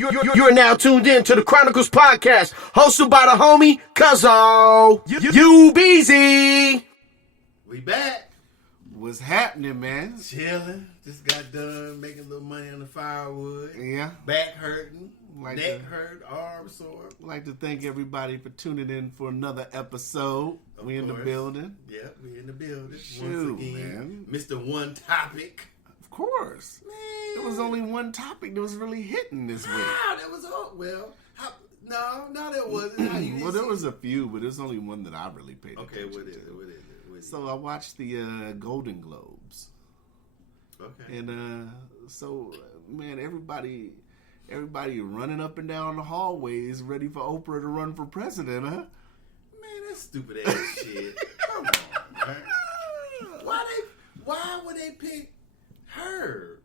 You're now tuned in to the Chronicles podcast, hosted by the homie Cuzzo. You busy? We back. What's happening, man? Chilling. Just got done making a little money on the firewood. Yeah. Back hurting. Neck hurt. Arm sore. I'd like to thank everybody for tuning in for another episode. We in the building. Yep, we in the building. Shoot, once again, man. Mr. One Topic. Of course. Man. There was only one topic that was really hitting this week. Wow, that was all. Well, no, there wasn't. How you Well, there was a few, but there's only one that I really paid Okay, attention what is to. it? What is it? So I watched the Golden Globes. Okay. And man, everybody running up and down the hallways ready for Oprah to run for president, huh? Man, that's stupid ass shit. Come on, man. Why would they pick her?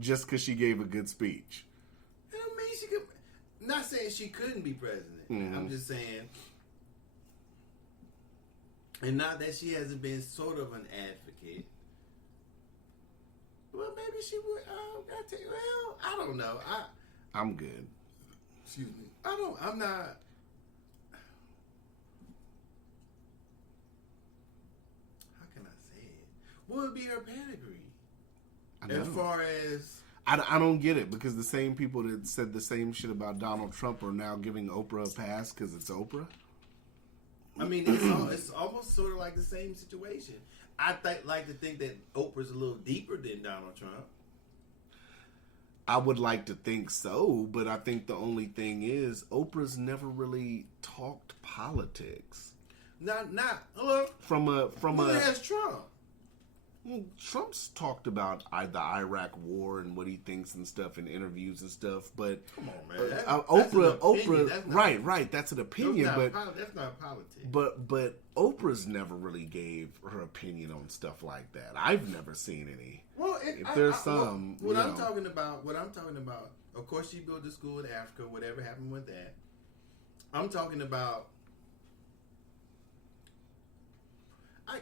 Just because she gave a good speech. I mean, she could. Not saying she couldn't be president. Mm-hmm. I'm just saying, and not that she hasn't been sort of an advocate. Well, maybe she would. I don't know. I'm good. Excuse me. I'm not. How can I say it? What would be her pedigree? As far as I don't get it, because the same people that said the same shit about Donald Trump are now giving Oprah a pass because it's Oprah. I mean, it's almost sort of like the same situation. I like to think that Oprah's a little deeper than Donald Trump. I would like to think so, but I think the only thing is Oprah's never really talked politics. Not hello. From has Trump. Trump's talked about the Iraq War and what he thinks and stuff in interviews and stuff, but come on, man. Oprah, right, that's an opinion, that's not politics. But Oprah's never really gave her opinion on stuff like that. I've never seen any. Well, I'm talking about, of course, she built a school in Africa. Whatever happened with that, I'm talking about. I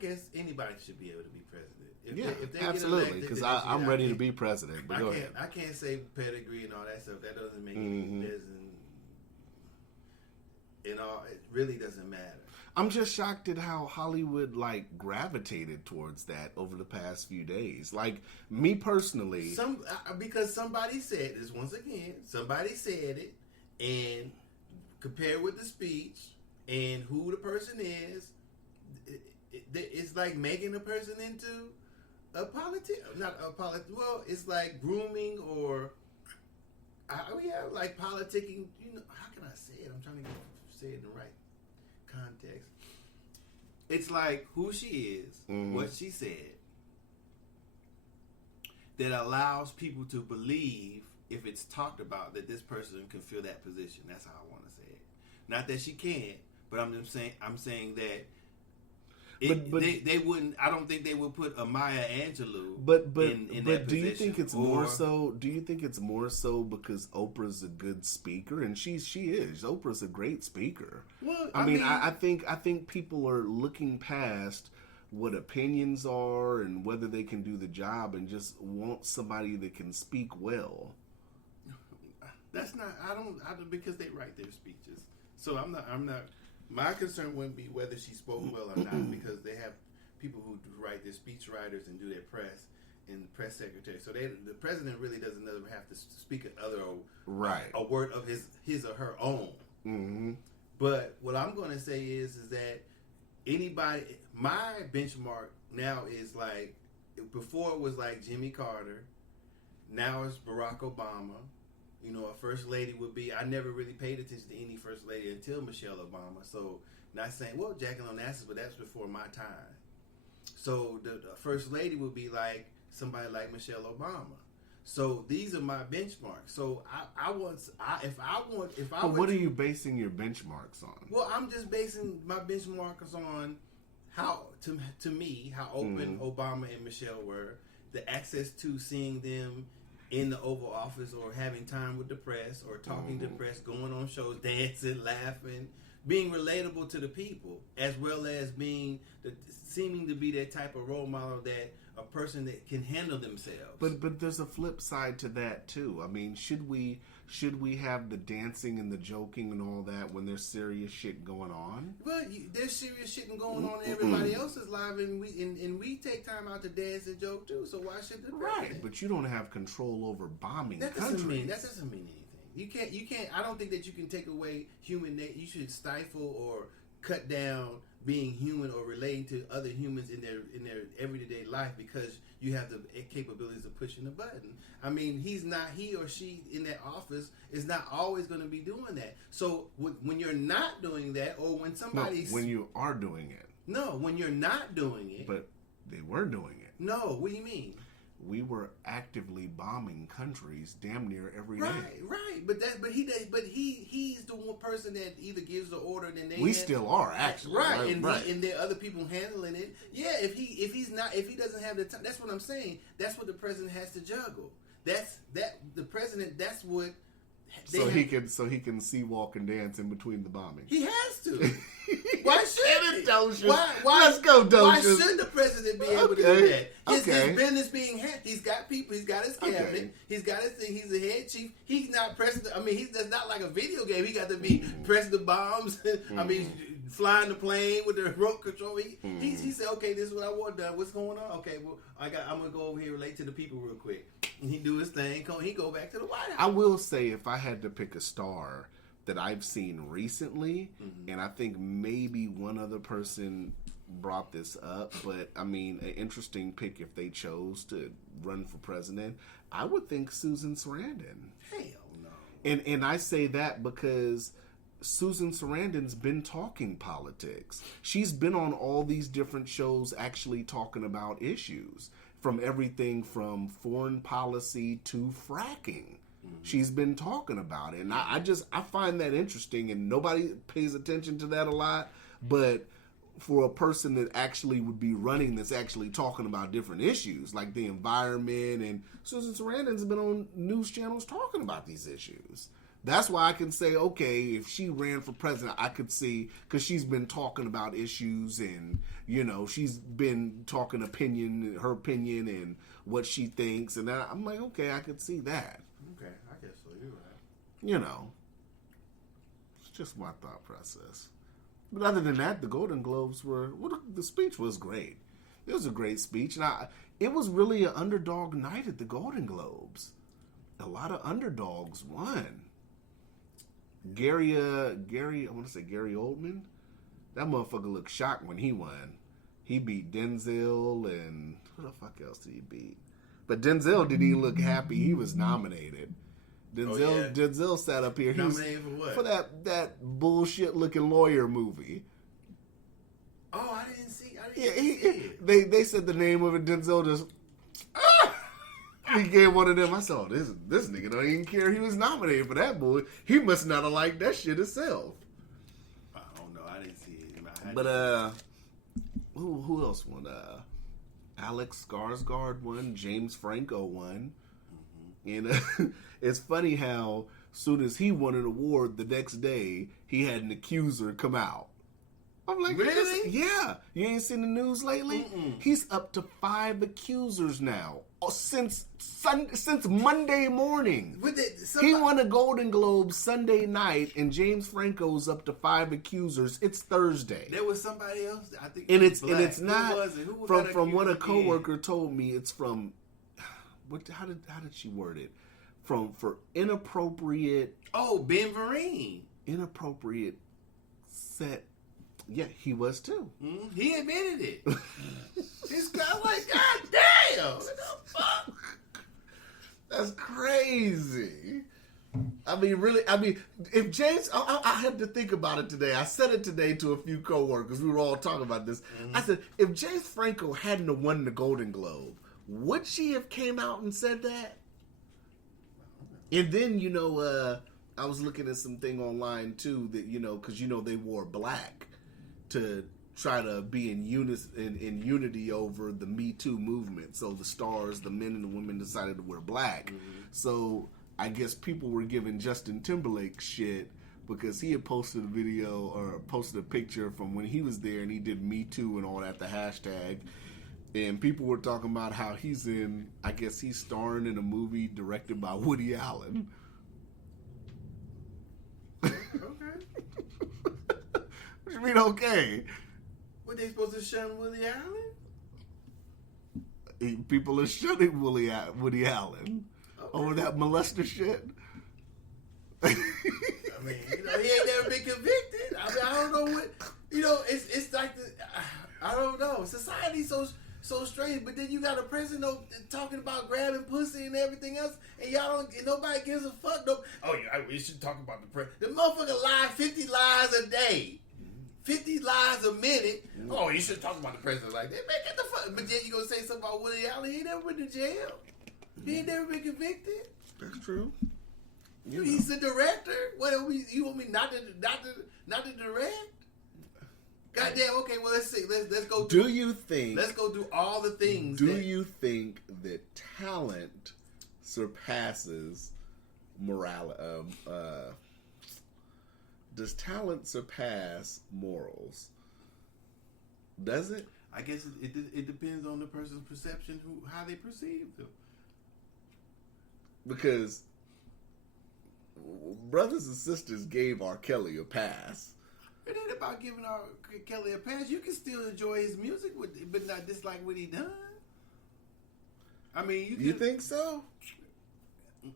guess anybody should be able to be president. If they absolutely. Because I'm ready to be president. But go ahead. I can't say pedigree and all that stuff. That doesn't make any it really doesn't matter. I'm just shocked at how Hollywood gravitated towards that over the past few days. Like me personally, because somebody said this once again. Somebody said it, and compared with the speech and who the person is. It's like making a person into a Well, it's like grooming or, like politicking. How can I say it? I'm trying to say it in the right context. It's like who she is, what she said, that allows people to believe, if it's talked about, that this person can fill that position. That's how I want to say it. Not that she can't, but I'm saying that. They wouldn't. I don't think they would put a Maya Angelou. In that do you position. think it's more so? Do you think it's more so because Oprah's a good speaker, and she is. Oprah's a great speaker. Well, I think people are looking past what opinions are and whether they can do the job, and just want somebody that can speak well. That's not. I don't because they write their speeches. So I'm not. My concern wouldn't be whether she spoke well or not, because they have people who write their speech writers and do their press and the press secretary. So the president really doesn't have to speak a word of his or her own. Mm-hmm. But what I'm going to say is that my benchmark now is like, before it was like Jimmy Carter, now it's Barack Obama. A first lady would be. I never really paid attention to any first lady until Michelle Obama. So, not saying, well, Jackie Onassis, but that's before my time. So, the first lady would be like somebody like Michelle Obama. So, these are my benchmarks. So, What are you basing your benchmarks on? Well, I'm just basing my benchmarks on how, to me, how open Obama and Michelle were, the access to seeing them in the Oval Office, or having time with the press, or talking to the press, going on shows, dancing, laughing, being relatable to the people, as well as seeming to be that type of role model that a person that can handle themselves. But there's a flip side to that too. I mean, should we have the dancing and the joking and all that when there's serious shit going on? Well, there's serious shit going on in everybody else's life, and we take time out to dance and joke too. So why should the president? Right? But you don't have control over bombing countries. That doesn't mean anything. You can't. I don't think that you can take away human nature. You should stifle or cut down being human or relating to other humans in their everyday life because you have the capabilities of pushing a button. I mean, he or she in that office is not always going to be doing that. So when you're not doing that, or when somebody's... No, when you are doing it. No, when you're not doing it. But they were doing it. No, what do you mean? We were actively bombing countries damn near every day. Right. But he's the one person that either gives the order, then they... We still are, actually. Right. And there are other people handling it. Yeah, if he doesn't have the time, that's what I'm saying. That's what the president has to juggle. The president, that's what... So he can see, walk, and dance in between the bombing. He has to. Why shouldn't Docious? Why, Let's go, Docious. Why shouldn't the president be able to do that? His business being handled. He's got people. He's got his cabinet. Okay. He's got his thing. He's the head chief. He's not pressing. That's not like a video game. He got to be pressing the bombs. I mean, flying the plane with the remote control. He said, "Okay, this is what I want done. What's going on? Okay, well, I'm gonna go over here and relate to the people real quick." And he do his thing. He go back to the White House. I will say, if I had to pick a star that I've seen recently, and I think maybe one other person brought this up, but I mean, an interesting pick if they chose to run for president, I would think Susan Sarandon. Hell no. And I say that because Susan Sarandon's been talking politics. She's been on all these different shows actually talking about issues, from everything from foreign policy to fracking. She's been talking about it. And I find that interesting, and nobody pays attention to that a lot. But for a person that actually would be running that's actually talking about different issues like the environment, and Susan Sarandon's been on news channels talking about these issues. That's why I can say, okay, if she ran for president, I could see, because she's been talking about issues and, she's been talking her opinion and what she thinks. And I'm like, okay, I could see that. Okay, I guess so. You're right. It's just my thought process. But other than that, the Golden Globes the speech was great. It was a great speech. And it was really an underdog night at the Golden Globes. A lot of underdogs won. Gary Oldman, that motherfucker looked shocked when he won. He beat Denzel, and who the fuck else did he beat? But Denzel didn't even look happy. He was nominated. Denzel sat up here. Nominated for what? For that bullshit looking lawyer movie. Oh, I didn't see it. They said the name of it. Denzel just. He gave one of them. I saw this nigga don't even care he was nominated for that boy. He must not have liked that shit himself. I don't know. I didn't see it. But who else won? Alex Skarsgård won. James Franco won. And it's funny how soon as he won an award, the next day he had an accuser come out. I'm like, really? Yeah. You ain't seen the news lately? He's up to 5 accusers now. Since Monday morning. He won a Golden Globe Sunday night, and James Franco's up to 5 accusers. It's Thursday. There was somebody else, I think. And it's not. Who was it? Who From what a coworker told me, it's from. How did she word it? For inappropriate. Oh, Ben Vereen. Inappropriate set. Yeah, he was too. He admitted it. This guy like, God damn! What the fuck? That's crazy. If James, I had to think about it today. I said it today to a few coworkers. We were all talking about this. I said, if James Franco hadn't have won the Golden Globe, would she have came out and said that? And then, I was looking at something online too that, because they wore black to try to be in unity over the Me Too movement. So the stars, the men and the women, decided to wear black. So I guess people were giving Justin Timberlake shit because he had posted a video or posted a picture from when he was there and he did Me Too and all that, the hashtag. And people were talking about how I guess he's starring in a movie directed by Woody Allen. Okay. What you mean, okay? What, they supposed to shun Woody Allen? People are shunning Woody Allen over that molester shit. I mean, he ain't never been convicted. I mean, I don't know what, it's like I don't know. Society's so strange, but then you got a president talking about grabbing pussy and everything else, and nobody gives a fuck. No, we should talk about the president. The motherfucker lied 50 lies a day. 50 lies a minute. Oh, you should talk about the president like that. Man, get the fuck. But then you gonna say something about Woody Allen? He ain't never been to jail. He ain't never been convicted. That's true. He's the director. What you want me not to direct? Goddamn. Okay. Well, let's see. Let's go. Let's go through all the things. Do you think that talent surpasses morality? Does talent surpass morals? Does it? I guess it depends on the person's perception, how they perceive them. Because brothers and sisters gave R. Kelly a pass. It ain't about giving R. Kelly a pass. You can still enjoy his music, but not dislike what he done. I mean, you think so?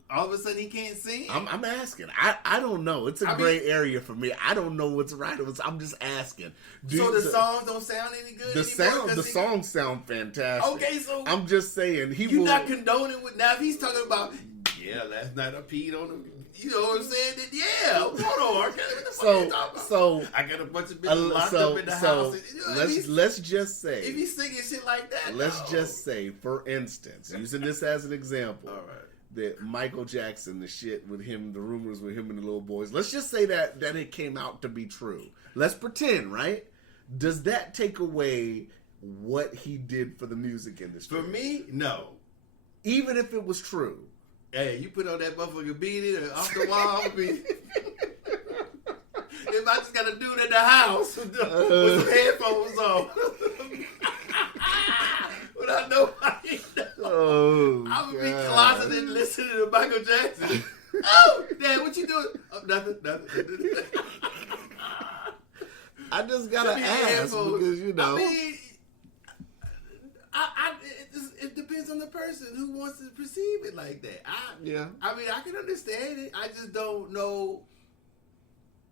All of a sudden, he can't sing. I'm asking. I don't know. It's a gray area for me. I don't know what's right. I'm just asking. So the songs don't sound any good. The songs sound fantastic. Okay, so I'm just saying you're not condoning with now. If he's talking about last night I peed on him. You know what I'm saying? Then hold on, what the fuck are you talking about? So I got a bunch of bitches locked up in the house. Let's just say if he's singing shit like that, let's just say, for instance, using this as an example. All right. That Michael Jackson, the shit with him, the rumors with him and the little boys. Let's just say that it came out to be true. Let's pretend, right? Does that take away what he did for the music industry? For me, no. Even if it was true. Hey, you put on that motherfucker beat it off the wall. If I just got a dude in the house with some headphones on. Without nobody know. I would be closeted and listening to Michael Jackson. Oh, Dad, what you doing? Oh, nothing. I just gotta ask because I mean, it depends on the person who wants to perceive it like that. I mean, I can understand it. I just don't know.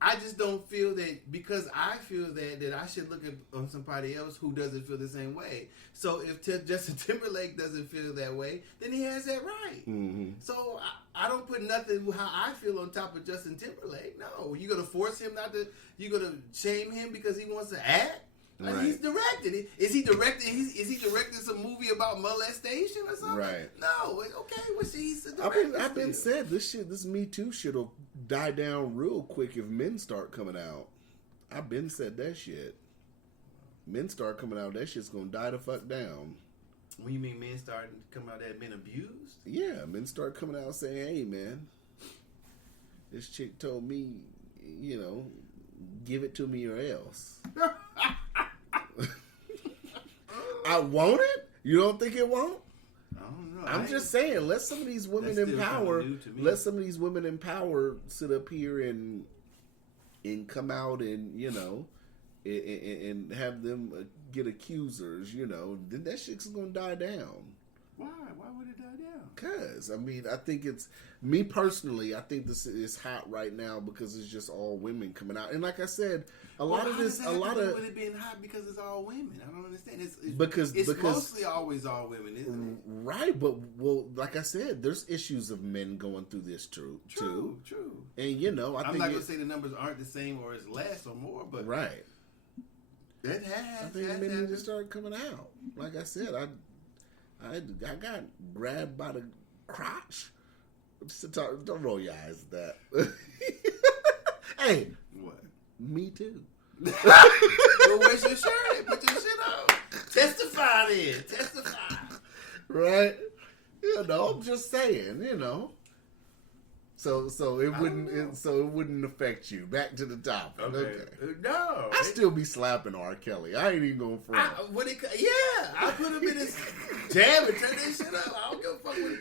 I just don't feel that because I feel that I should look on somebody else who doesn't feel the same way. So if Justin Timberlake doesn't feel that way, then he has that right. Mm-hmm. So I don't put nothing how I feel on top of Justin Timberlake. No, you're gonna force him not to. You're gonna shame him because he wants to act. Like he's directed. Is he directing? Is he directing some movie about molestation or something? Right. No. Okay. Well, he's the director. I've been said this Me Too shit will die down real quick if men start coming out. I've been said that shit. Men start coming out, that shit's gonna die the fuck down. When you mean men start coming out that have been abused? Yeah, men start coming out saying, "Hey, man, this chick told me, give it to me or else." I want it? You don't think it won't? I don't know. I'm just saying, let some of these women in power, sit up here and come out and, and have them get accusers, then that shit's gonna die down. Why? Why would it die down? Because, I think it's, me personally, I think this is hot right now because it's just all women coming out. And like I said, with it being hot because it's all women. I don't understand. It's mostly always all women, isn't it? Right, but like I said, there's issues of men going through this too. True. And I'm not gonna say the numbers aren't the same or it's less or more, but right. That has. I think men need to start coming out. Like I said, I got grabbed by the crotch. Don't roll your eyes at that. Hey, what? Me too. Well, where's your shirt? Put your shit on. Testify then. Testify. Right? I'm just saying, So it wouldn't affect you. Back to the topic. Okay. No, I still be slapping R. Kelly. I ain't even gonna front. I put him in his jam and turn that shit up. I don't give a fuck with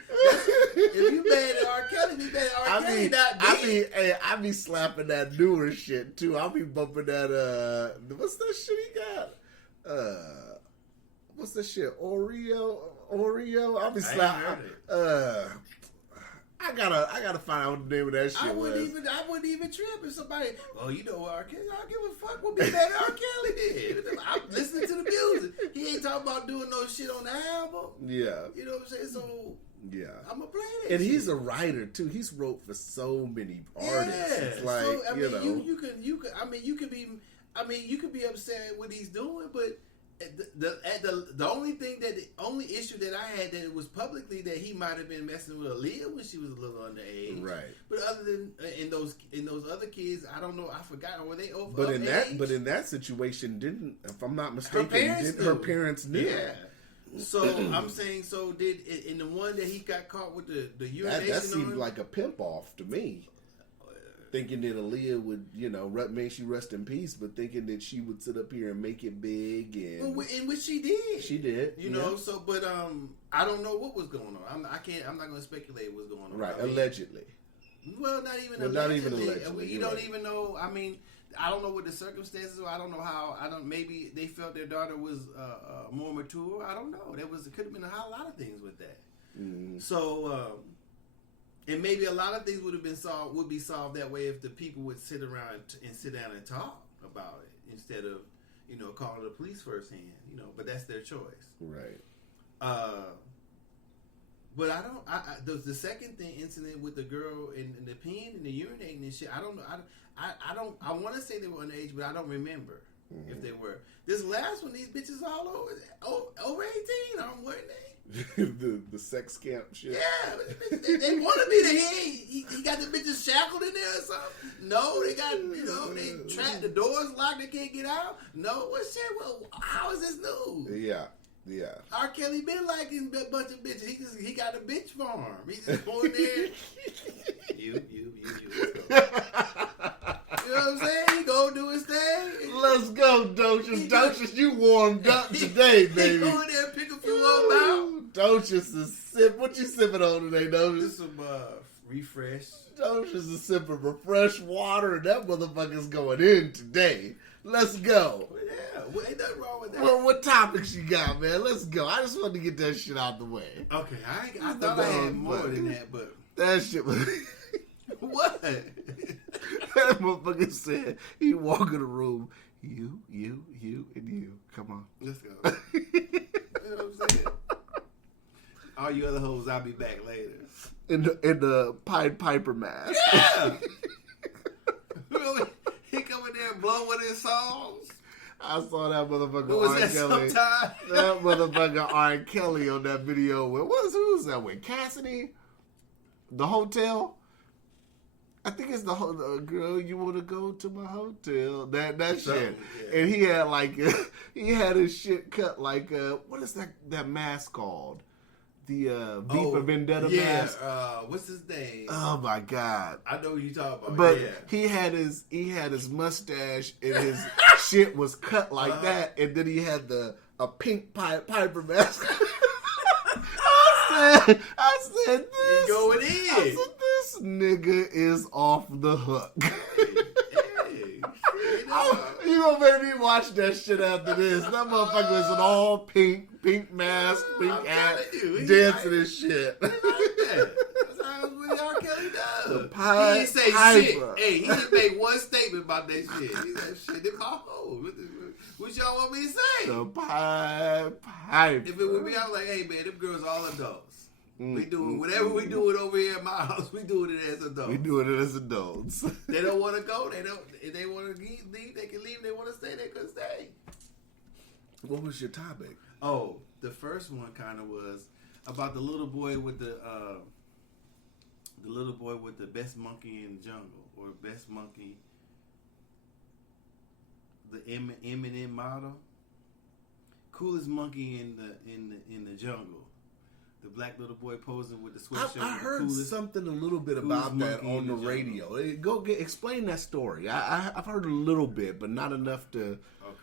if you mad at R. Kelly, be mad at R. Kelly, not me. I be slapping that newer shit too. I'll be bumping that what's that shit he got? What's that shit? Oreo? I'll be slapping I gotta find out what the name of that shit I wouldn't even trip if somebody, you know what, R. Kelly, I don't give a fuck what be mad at R. Kelly did. I'm listening to the music. He ain't talking about doing no shit on the album. Yeah. You know what I'm saying? So yeah, I'm gonna play that. And shit. He's a writer too. He's wrote for so many artists. It's like, so, you could be upset what he's doing, but the only issue that I had that it was publicly that he might have been messing with Aaliyah when she was a little underage, right? But other than in those other kids, I don't know. I forgot, were they over? But in that situation, if I'm not mistaken, her parents knew. Yeah. So I'm saying, did in the one that he got caught with the urination? That seemed like a pimp off to me. Thinking that Aaliyah would, may she rest in peace, but thinking that she would sit up here and make it big, and which she did. She did, So, but I don't know what was going on. I'm not going to speculate what's going on. Right, allegedly. Well, not even allegedly. You don't even know. I mean, I don't know what the circumstances were. I don't know how. Maybe they felt their daughter was more mature. I don't know. It could have been a whole lot of things with that. Mm. So. And maybe a lot of things would be solved that way if the people would sit around and sit down and talk about it instead of, calling the police firsthand, but that's their choice. Right. But the second incident with the girl and the peeing and the urinating and shit, I don't know. I want to say they were underage, but I don't remember if they were. This last one, these bitches all over 18, weren't they? the sex camp shit. Yeah, they wanted me to hear. He got the bitches shackled in there or something. No, they got they trapped. The doors locked. They can't get out. No, what shit? Well, how is this news? Yeah. R. Kelly been liking a bunch of bitches. He got a bitch farm. He just going there. You. You know what I'm saying? He go do his thing. Let's go, Docious. Docious, you warmed up today, baby. He go in there and pick a few up out. Docious is sip. What you sipping on today, Docious? This some refresh. Docious is sipping refresh water, and that motherfucker's going in today. Let's go. Yeah, ain't nothing wrong with that. Well, what topics you got, man? Let's go. I just wanted to get that shit out the way. Okay, I thought I had more than that, but that shit was. What? That motherfucker said he walk in the room. You, and you. Come on. Let's go. You know what I'm saying? All you other hoes, I'll be back later. In the Pied Piper mask. Yeah! He come in there and blow one of his songs. I saw that motherfucker What was R. that Kelly. sometime? That motherfucker R. Kelly on that video with who was that with? Cassidy? The hotel? I think it's the girl, you want to go to my hotel. That shit. Yeah. And he had his shit cut like what is that mask called? The V for Vendetta mask. What's his name? Oh my god! I know what you're talking about. But yeah. he had his mustache and his shit was cut like that, and then he had a pink Piper mask. I said this. You going in? I said this nigga is off the hook. You gonna make me watch that shit after this. That motherfucker is an all pink mask, pink hat, dancing and shit. Like that. That's how R. Kelly does. He didn't say shit. Hey, he just made one statement about that shit. He said, shit in my hole. What y'all want me to say? The Piper. If it would be, I was like, hey man, them girls all adults. We doing whatever we doing over here in my house. We doing it as adults. We doing it as adults. They don't want to go. They don't. If they want to leave, they can leave. If they want to stay, they can stay. What was your topic? Oh, the first one kind of was about the little boy with the best monkey in the jungle, or best monkey, the Eminem model, coolest monkey in the jungle. The black little boy posing with the sweatshirt. I heard something a little bit about that on the radio. Explain that story. I've heard a little bit, but not enough to. Okay.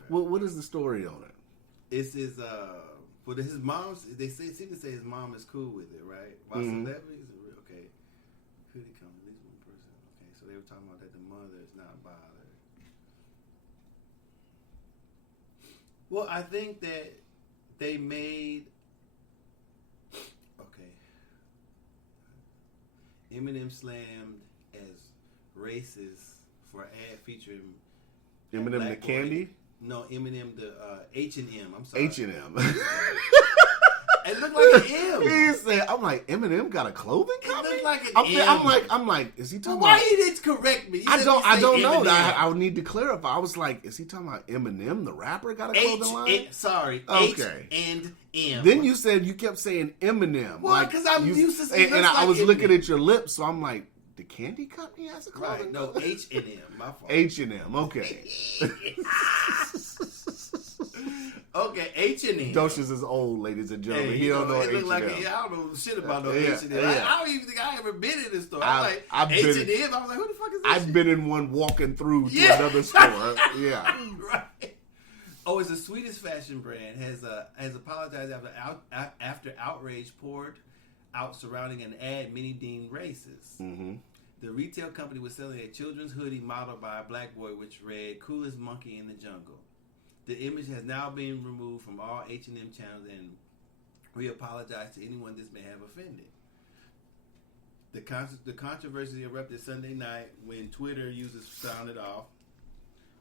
What is the story on it? It's his his mom's. They seem to say his mom is cool with it, right? While celebrities, okay, could he come at least one person? Okay, so they were talking about that the mother is not bothered. Well, I think that they made. Eminem slammed as racist for an ad featuring Eminem the Candy? No, Eminem the H&M. I'm sorry. H&M. It looked like an M. He said, I'm like, Eminem got a clothing company? It looked like an M. I'm like, is he talking why about... Why he didn't correct me? I don't know. I would need to clarify. I was like, is he talking about Eminem, the rapper, got a clothing line? Sorry. Okay. H and M. Then you kept saying Eminem. Well, because I'm used to saying and I was Eminem. Looking at your lips, so I'm like, the candy company has a clothing line? Right, no, H&M, my fault. H&M, okay. Okay, H&M. Docious is old, ladies and gentlemen. Hey, he don't know H&M. I don't know shit about no H&M. Yeah. I don't even think I ever been in this store. I'm like, H&M? I was like, who the fuck is this? I've been in one walking through to another store. Yeah. Right. Oh, it's the Swedish fashion brand has apologized after outrage poured out surrounding an ad many deemed racist. Mm-hmm. The retail company was selling a children's hoodie modeled by a black boy, which read "Coolest Monkey in the Jungle." The image has now been removed from all H&M channels, and we apologize to anyone this may have offended. The controversy erupted Sunday night when Twitter users sounded off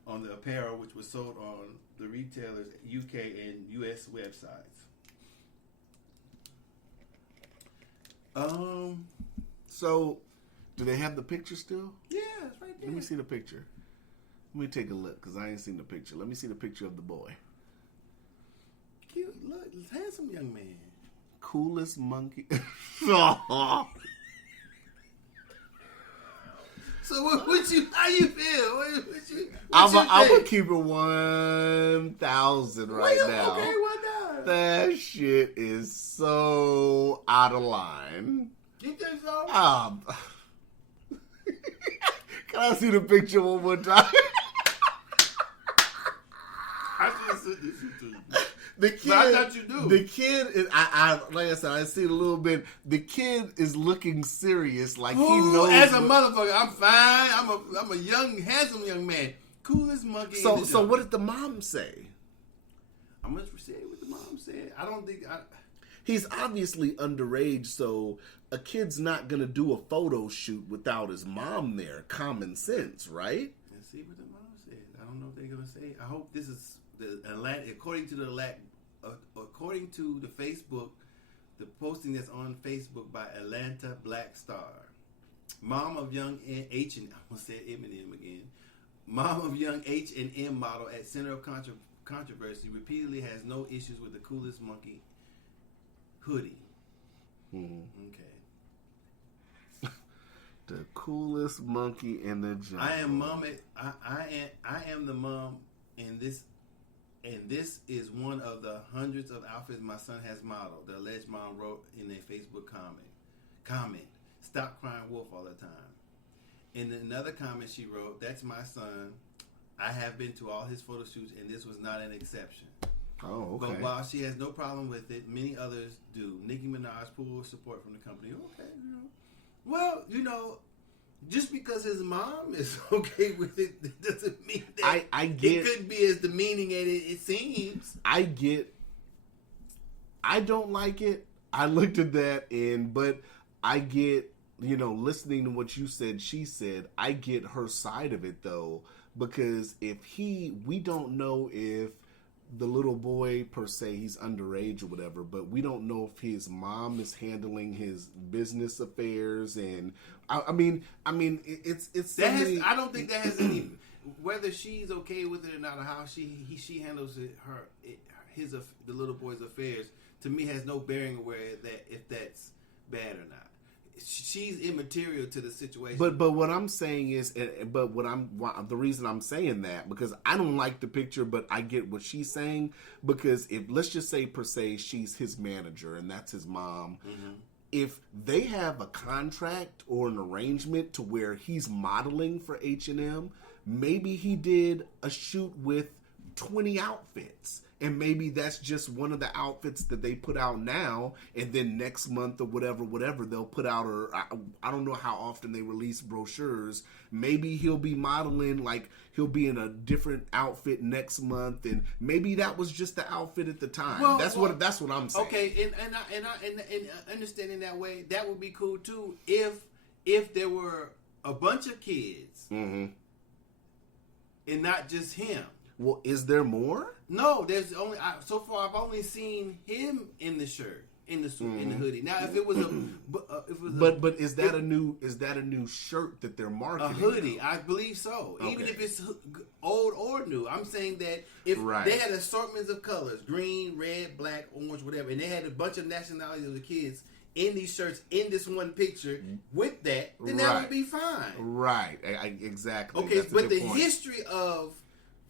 on the apparel, which was sold on the retailer's UK and US websites. So, do they have the picture still? Yeah, it's right there. Let me see the picture. Let me take a look, because I ain't seen the picture. Let me see the picture of the boy. Cute, look, handsome young man. Coolest monkey. So how you feel? I'm gonna keep it 1,000 right now. Okay, why not? That shit is so out of line. You think so? Can I see the picture one more time? I should send this to you. The kid, I thought you knew. The kid is, I like I said, I see it a little bit. The kid is looking serious, like he knows. As a motherfucker, I'm fine. I'm a young, handsome young man. Coolest monkey. So what did the mom say? I'm gonna say what the mom said. I don't think he's obviously underage, so a kid's not gonna do a photo shoot without his mom there. Common sense, right? Let's see what the mom said. I don't know if they're gonna say. I hope this is according to the Facebook, the posting that's on Facebook by Atlanta Black Star. Mom of young H and I'm gonna say Eminem again. Mom of young H&M model at center of controversy repeatedly has no issues with the coolest monkey hoodie. Mm-hmm. Okay. The coolest monkey in the jungle. I am mom. I am the mom in this. And this is one of the hundreds of outfits my son has modeled. The alleged mom wrote in a Facebook comment, "Stop crying wolf all the time." In another comment she wrote, "That's my son. I have been to all his photo shoots and this was not an exception." Oh, okay. But while she has no problem with it, many others do. Nicki Minaj pulled support from the company. Okay, well, just because his mom is okay with it doesn't mean that I get, it could be as demeaning as it seems. I don't like it. I looked at that but I get, listening to what you said, she said, I get her side of it though, because we don't know if the little boy per se, he's underage or whatever, but we don't know if his mom is handling his business affairs, and I mean, it's. I don't think that has any. Whether she's okay with it or not, or how she handles the little boy's affairs, to me has no bearing where if that's bad or not. she's immaterial to the situation. But what I'm saying is, the reason I'm saying that, because I don't like the picture, but I get what she's saying, because if, let's just say per se, she's his manager and that's his mom. Mm-hmm. If they have a contract or an arrangement to where he's modeling for H&M, maybe he did a shoot with 20 outfits. And maybe that's just one of the outfits that they put out now, and then next month or whatever they'll put out, or I don't know how often they release brochures. Maybe he'll be modeling, like he'll be in a different outfit next month, and maybe that was just the outfit at the time. That's what I'm saying. Okay, and understanding that way, that would be cool too if there were a bunch of kids, mm-hmm. and not just him. Well, is there more? No, there's only so far. I've only seen him in the shirt, in the suit, in the hoodie. Now, if it was but is that a new shirt that they're marketing? A hoodie, now? I believe so. Okay. Even if it's old or new, I'm saying that if they had assortments of colors, green, red, black, orange, whatever, and they had a bunch of nationalities of the kids in these shirts in this one picture with that, then that would be fine. Right. Exactly. Okay, that's but the point. history of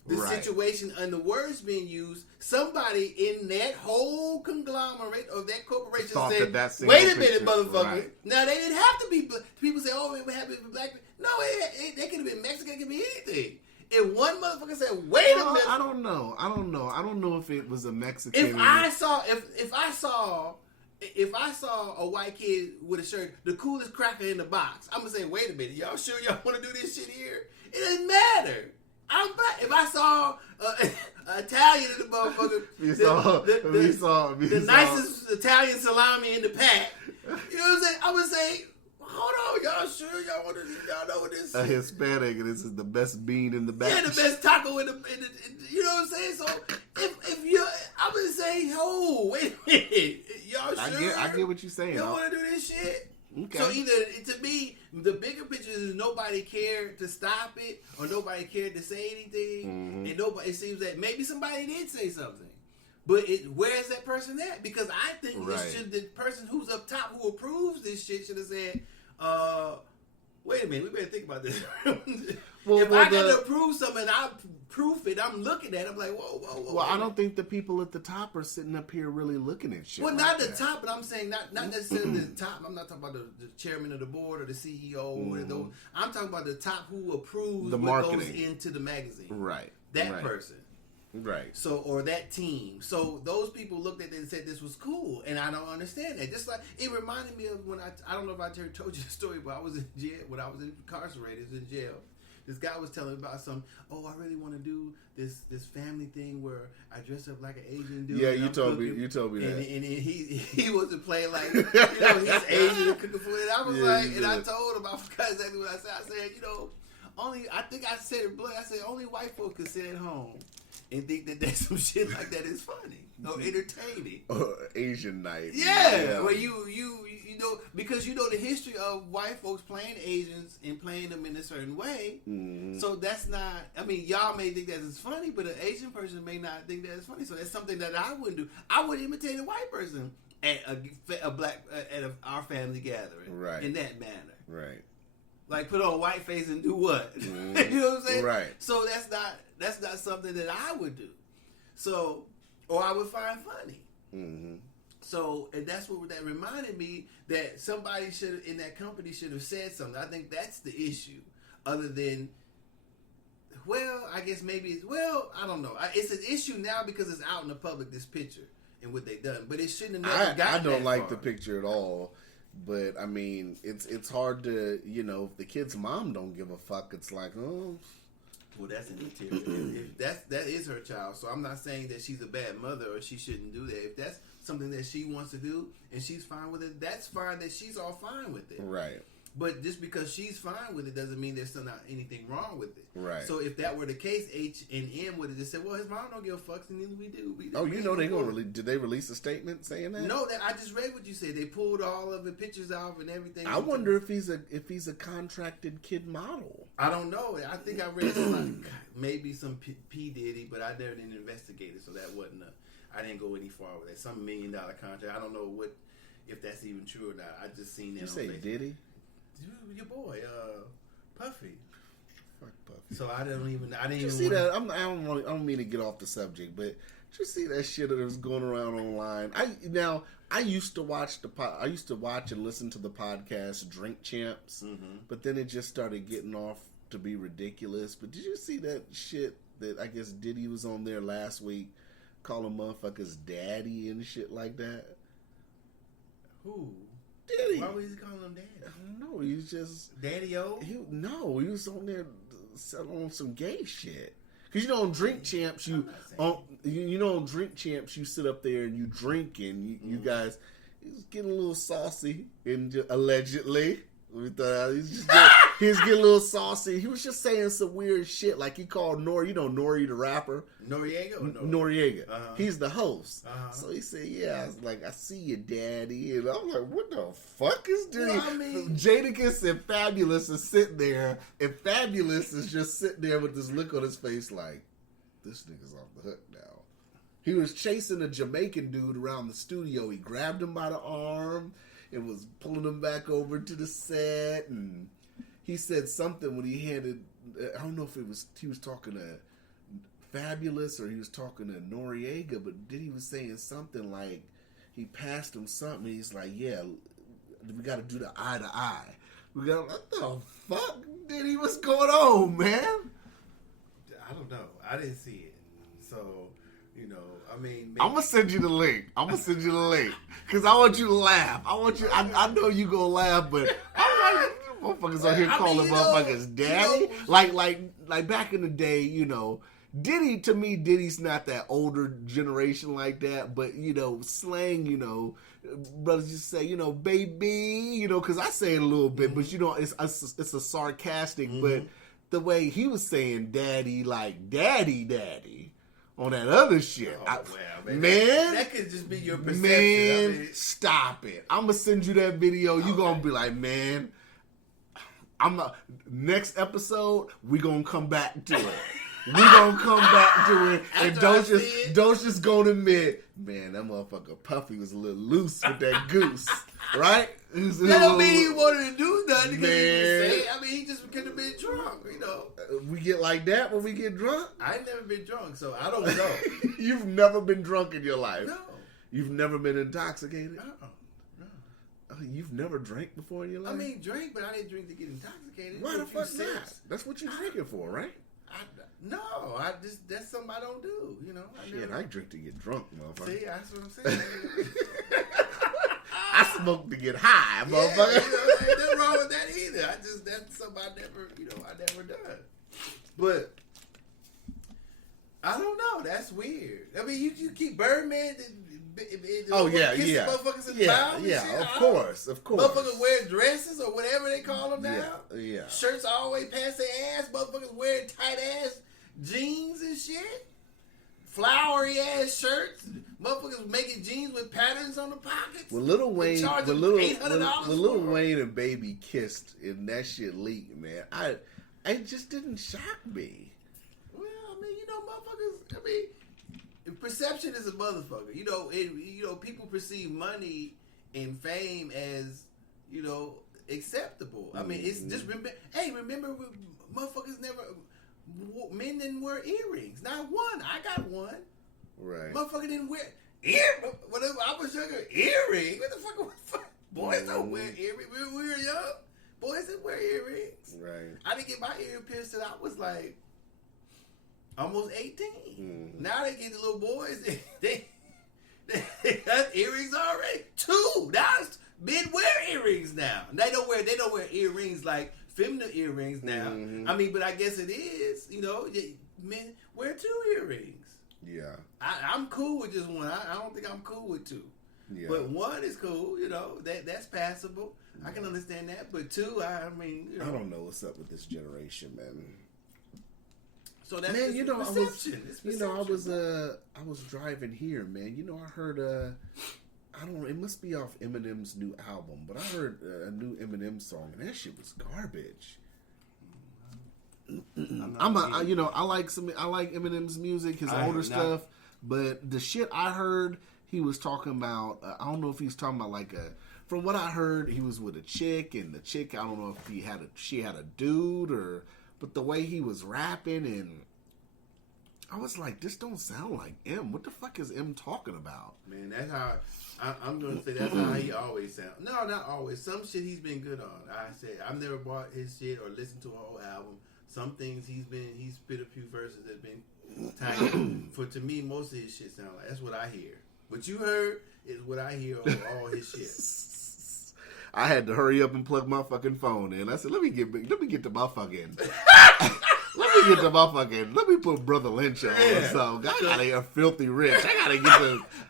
the situation and the words being used, somebody in that whole conglomerate of that corporation thought said, that wait a minute, motherfucker. Right. Now, they didn't have to be, people say, oh, it would have to be black. No, they could have been Mexican, it could be anything. If one motherfucker said, wait a minute. I don't know if it was a Mexican. If I saw a white kid with a shirt, the coolest cracker in the box, I'm going to say, wait a minute, y'all sure y'all want to do this shit here? It doesn't matter. I'm black. If I saw Italian in the motherfucker, the nicest Italian salami in the pack, you know what I'm saying? I would say, hold on, y'all sure y'all want to? Y'all know what this is? A Hispanic, and this is the best bean in the batch. Yeah, the best taco in the you know what I'm saying? So if you, I would say, oh, wait a minute, y'all sure? I get what you're saying. You don't want to do this shit? Okay. So either, to me, the bigger picture is nobody cared to stop it, or nobody cared to say anything, and nobody. It seems that maybe somebody did say something, but where is that person at? Because I think the person who's up top who approves this shit should have said, "Wait a minute, we better think about this." If I got to approve something, and I proof it, I'm looking at it, I'm like, whoa. Well, I don't think the people at the top are sitting up here really looking at shit. Well, like not that. the top, but I'm saying not necessarily the top. I'm not talking about the chairman of the board or the CEO. I'm talking about the top who approves the what marketing goes into the magazine. Right. That person. Right. So, or that team. So those people looked at it and said this was cool, and I don't understand that. Just like it reminded me of when I don't know if I told you the story, but I was in jail when I was incarcerated in jail. This guy was telling me about I really want to do this family thing where I dress up like an Asian dude. Yeah, you told me that. And he wasn't playing like, he's Asian and cooking food. And I was and I told him, I forgot exactly what I said. I said, I think I said it blunt. I said, only white folks can sit at home and think that some shit like that is funny or entertaining. Asian night. Yeah. Where you know, because you know the history of white folks playing Asians and playing them in a certain way. Mm-hmm. So that's not, y'all may think that is funny, but an Asian person may not think that is funny. So that's something that I wouldn't do. I would imitate a white person at our family gathering. Right. In that manner. Right. Like put on a white face and do what? Mm-hmm. You know what I'm saying? Right. So that's not something that I would do. So, or I would find funny. Mm-hmm. So, and that's what that reminded me, that somebody in that company should have said something. I think that's the issue. Other than, I guess maybe I don't know. It's an issue now because it's out in the public, this picture and what they done. But it shouldn't have never gotten I don't like far. the picture at all. But it's hard to, if the kid's mom don't give a fuck, it's like, oh. Well, that's immaterial. That is her child. So I'm not saying that she's a bad mother or she shouldn't do that. If that's something that she wants to do and she's fine with it, that's fine. That she's all fine with it. Right. But just because she's fine with it doesn't mean there's still not anything wrong with it. Right. So if that were the case, H&M would have just said, "Well, his mom don't give a fuck, and neither we do." They gonna release? Did they release a statement saying that? No, I just read what you said. They pulled all of the pictures out and everything. I wonder if he's a contracted kid model. I don't know. I think I read maybe some P Diddy, but I never didn't investigate it, so that wasn't I didn't go any far with it. Some $1 million contract. I don't know what. if that's even true or not. I just seen that. You on say Facebook. Diddy? Your boy, Puffy. Fuck Puffy. So I didn't even see that? I don't mean to get off the subject, but did you see that shit that was going around online? I used to watch and listen to the podcast Drink Champs, but then it just started getting off to be ridiculous. But did you see that shit that I guess Diddy was on there last week, calling motherfuckers daddy and shit like that? Who? Diddy. Why was he calling him daddy? I don't know. He was just Daddy-o? he was on there selling some gay shit. Because on Drink Champs, on Drink Champs, you sit up there and you drink, and you guys, he was getting a little saucy, and allegedly. We thought he was getting a little saucy. He was just saying some weird shit, like he called Nori, Nori the rapper. Noriega? Or Noriega. Uh-huh. He's the host. Uh-huh. So he said, yeah, I was like, I see you, daddy. And I'm like, what the fuck is Diddy? Well, I mean, Jadakiss and Fabulous is sitting there, and Fabulous is just sitting there with this look on his face like, this nigga's off the hook now. He was chasing a Jamaican dude around the studio. He grabbed him by the arm and was pulling him back over to the set, and he said something when he handed, I don't know if he was talking to Fabulous or he was talking to Noriega, but Diddy was saying something like, he passed him something, he's like, yeah, we got to do the eye to eye. We got, what the fuck, Diddy, what's going on, man? I don't know. I didn't see it. So, I mean, maybe. I'm gonna send you the link. Because I want you to laugh. I know you gonna laugh, but I'm like, motherfuckers out here calling motherfuckers daddy. Like back in the day, Diddy's not that older generation like that, but slang, brothers just say, baby, because I say it a little bit, but it's a sarcastic, but the way he was saying daddy, like daddy on that other shit. Man, that could just be your perception. Man, stop it. I'm gonna send you that video. You gonna be like, man, next episode, we gonna come back to it. And Docious gonna admit, man, that motherfucker Puffy was a little loose with that goose, right? That don't mean he wanted to do nothing because he didn't say it. I mean, he just could have been drunk, We get like that when we get drunk? I ain't never been drunk, so I don't know. You've never been drunk in your life? No. You've never been intoxicated? No. You've never drank before in your life? I mean, drink, but I didn't drink to get intoxicated. Why the fuck not? That's what you're drinking for, right? That's something I don't do, I drink to get drunk, motherfucker. See, that's what I'm saying. I smoke to get high, motherfucker. Ain't nothing wrong with that either. That's something I never done. But I don't know. That's weird. I mean, you keep Birdman. Motherfuckers in the mouth. Yeah. Of course. Motherfuckers wear dresses or whatever they call them now. Yeah. Shirts all the way past their ass. Motherfuckers wearing tight ass jeans and shit. Flowery ass shirts. Motherfuckers making jeans with patterns on the pockets. Well, Lil Wayne, $800 Lil Wayne and Baby kissed and that shit leaked, man. It just didn't shock me. Well, I mean, motherfuckers. I mean, perception is a motherfucker. People perceive money and fame as acceptable. I mean, it's just remember, motherfuckers never. Men didn't wear earrings. Not one. I got one. Right. Motherfucker didn't wear whenever I was younger, earrings. What the fuck? Boys don't wear earrings. We were young. Boys didn't wear earrings. Right. I didn't get my ear pierced till I was like almost 18. Mm-hmm. Now they get the little boys. They got earrings already. 2. Now men wear earrings now. They don't wear earrings like feminine earrings now. Mm-hmm. I mean, but I guess it is. Men wear 2 earrings. Yeah. I'm cool with just one. I don't think I'm cool with 2. Yeah. But 1 is cool. That's passable. I can understand that. But 2, I mean, I don't know what's up with this generation, man. So that's man, perception. I was driving here, man. I heard I don't know, it must be off Eminem's new album, but I heard a new Eminem song and that shit was garbage. I like Eminem's music, his older stuff, but the shit I heard, he was talking about. I don't know if he's talking about like from what I heard, he was with a chick, and the chick, I don't know if she had a dude, but the way he was rapping, and I was like, this don't sound like M. What the fuck is M talking about? Man, that's how I'm going to say. That's how he always sounds. No, not always. Some shit he's been good on. I say I've never bought his shit or listened to a whole album. Some things he's spit a few verses that been tight. To me, most of his shit sound like that's what I hear. What you heard is what I hear on all his shit. I had to hurry up and plug my fucking phone in. I said, let me get the motherfucking. Let me put Brother Lynch on or something. I gotta get filthy rich. I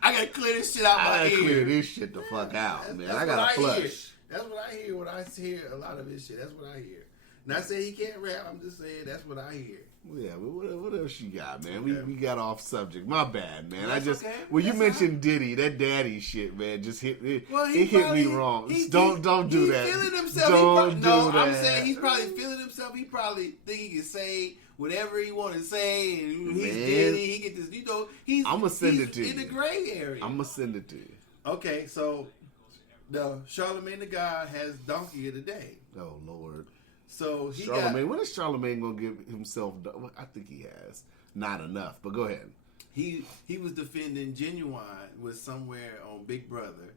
gotta clear this shit out my ear. Clear this shit the fuck out, man. I gotta flush. That's what I hear when I hear a lot of his shit. That's what I hear. Not saying he can't rap. I'm just saying that's what I hear. Yeah, but what else you got, man? We got off subject. My bad, man. That's when you mentioned Diddy, that daddy shit, man, just hit me. Well, it hit me wrong. Don't do that. He's feeling himself. Don't do that. I'm saying he's probably feeling himself. He probably think he can say whatever he want to say. And he's Diddy. He get this. I'm gonna send it to you in the gray area. I'm gonna send it to you. Okay, so the Charlamagne the God has Donkey of the Day. Oh Lord. So Charlamagne, when is Charlamagne gonna give himself? I think he has not enough, but go ahead. He was defending Ginuwine was somewhere on Big Brother,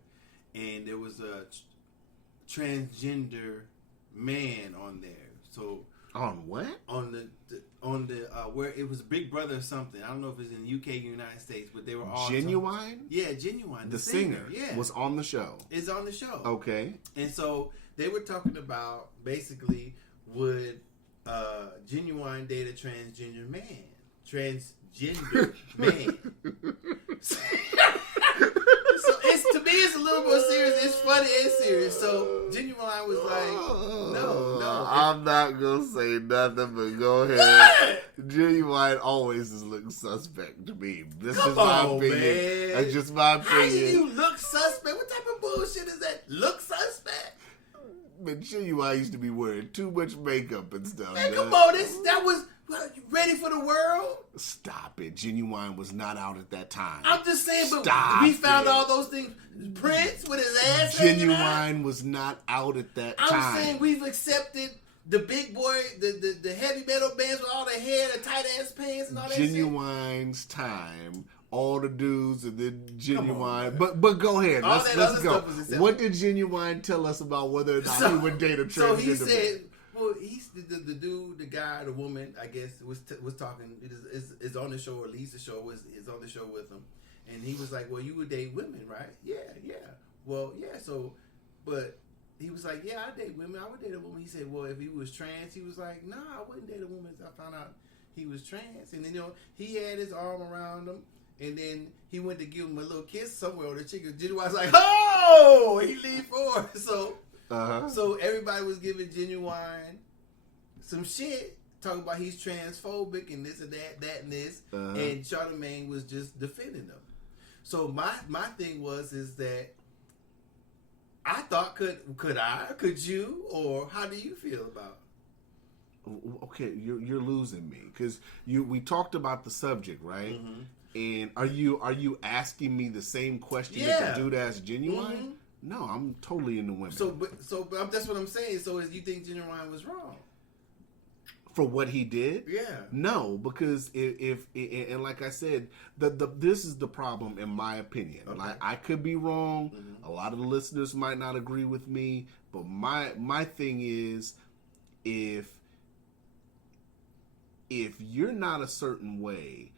and there was a transgender man on there. So on what? On the where it was Big Brother or something. I don't know if it's in the UK, United States, but they were all Ginuwine. Yeah, Ginuwine, the singer. Yeah, was on the show. Is on the show. Okay, and so they were talking about basically would Ginuwine date a transgender man? Transgender man. So it's to me it's a little more serious. It's funny and serious. So Ginuwine was like, no. I'm not gonna say nothing, but go ahead. Ginuwine always is looking suspect to me. This is my opinion. Man. That's just my opinion. How do you look suspect? What type of bullshit is that? Look suspect? But Ginuwine used to be wearing too much makeup and stuff. Man, come on, that was you ready for the world? Stop it. Ginuwine was not out at that time. I'm just saying, but we found all those things. Prince with his ass Ginuwine was not out at that time. I'm saying we've accepted the big boy, the heavy metal bands with all the hair, the tight ass pants and all that shit. Ginuwine's time. All the dudes and then Ginuwine. But go ahead. Let's go. What did Ginuwine tell us about whether or not he would date a transgender? So he said, well, he's the dude, the guy, the woman, I guess, was talking, is on the show, or leads the show, is on the show with him. And he was like, well, you would date women, right? Yeah. Well, yeah, so, but he was like, yeah, I date women. I would date a woman. He said, well, if he was trans, he was like, nah, I wouldn't date a woman until I found out he was trans. And then, he had his arm around him. And then he went to give him a little kiss somewhere on the cheek. Ginuwine's like, oh! He leaned forward. So everybody was giving Ginuwine some shit, talking about he's transphobic and this and that and this. And Charlamagne was just defending him. So my thing is that I thought, could you, or how do you feel about it? Okay, you're losing me because we talked about the subject, right? Mm-hmm. And are you asking me the same question that the dude asked Ginuwine? Mm-hmm. No, I'm totally into women. So that's what I'm saying. So you think Ginuwine was wrong for what he did? Yeah. No, because if and like I said, this is the problem in my opinion. Okay. Like I could be wrong. Mm-hmm. A lot of the listeners might not agree with me, but my thing is if you're not a certain way,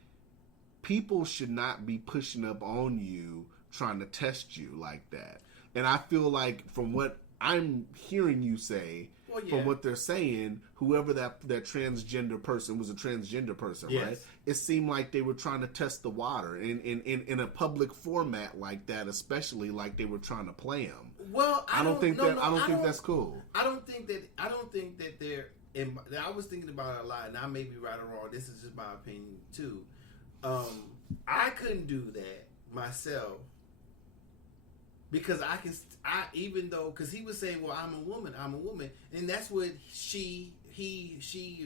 people should not be pushing up on you trying to test you like that. And I feel like from what I'm hearing you say, from what they're saying, whoever that transgender person was a transgender person, right? It seemed like they were trying to test the water in a public format like that, especially like they were trying to play them. Well, I don't think that's cool. I don't think that they're. I was thinking about it a lot, and I may be right or wrong. This is just my opinion too. I couldn't do that myself because because he was saying, well, I'm a woman, and that's what she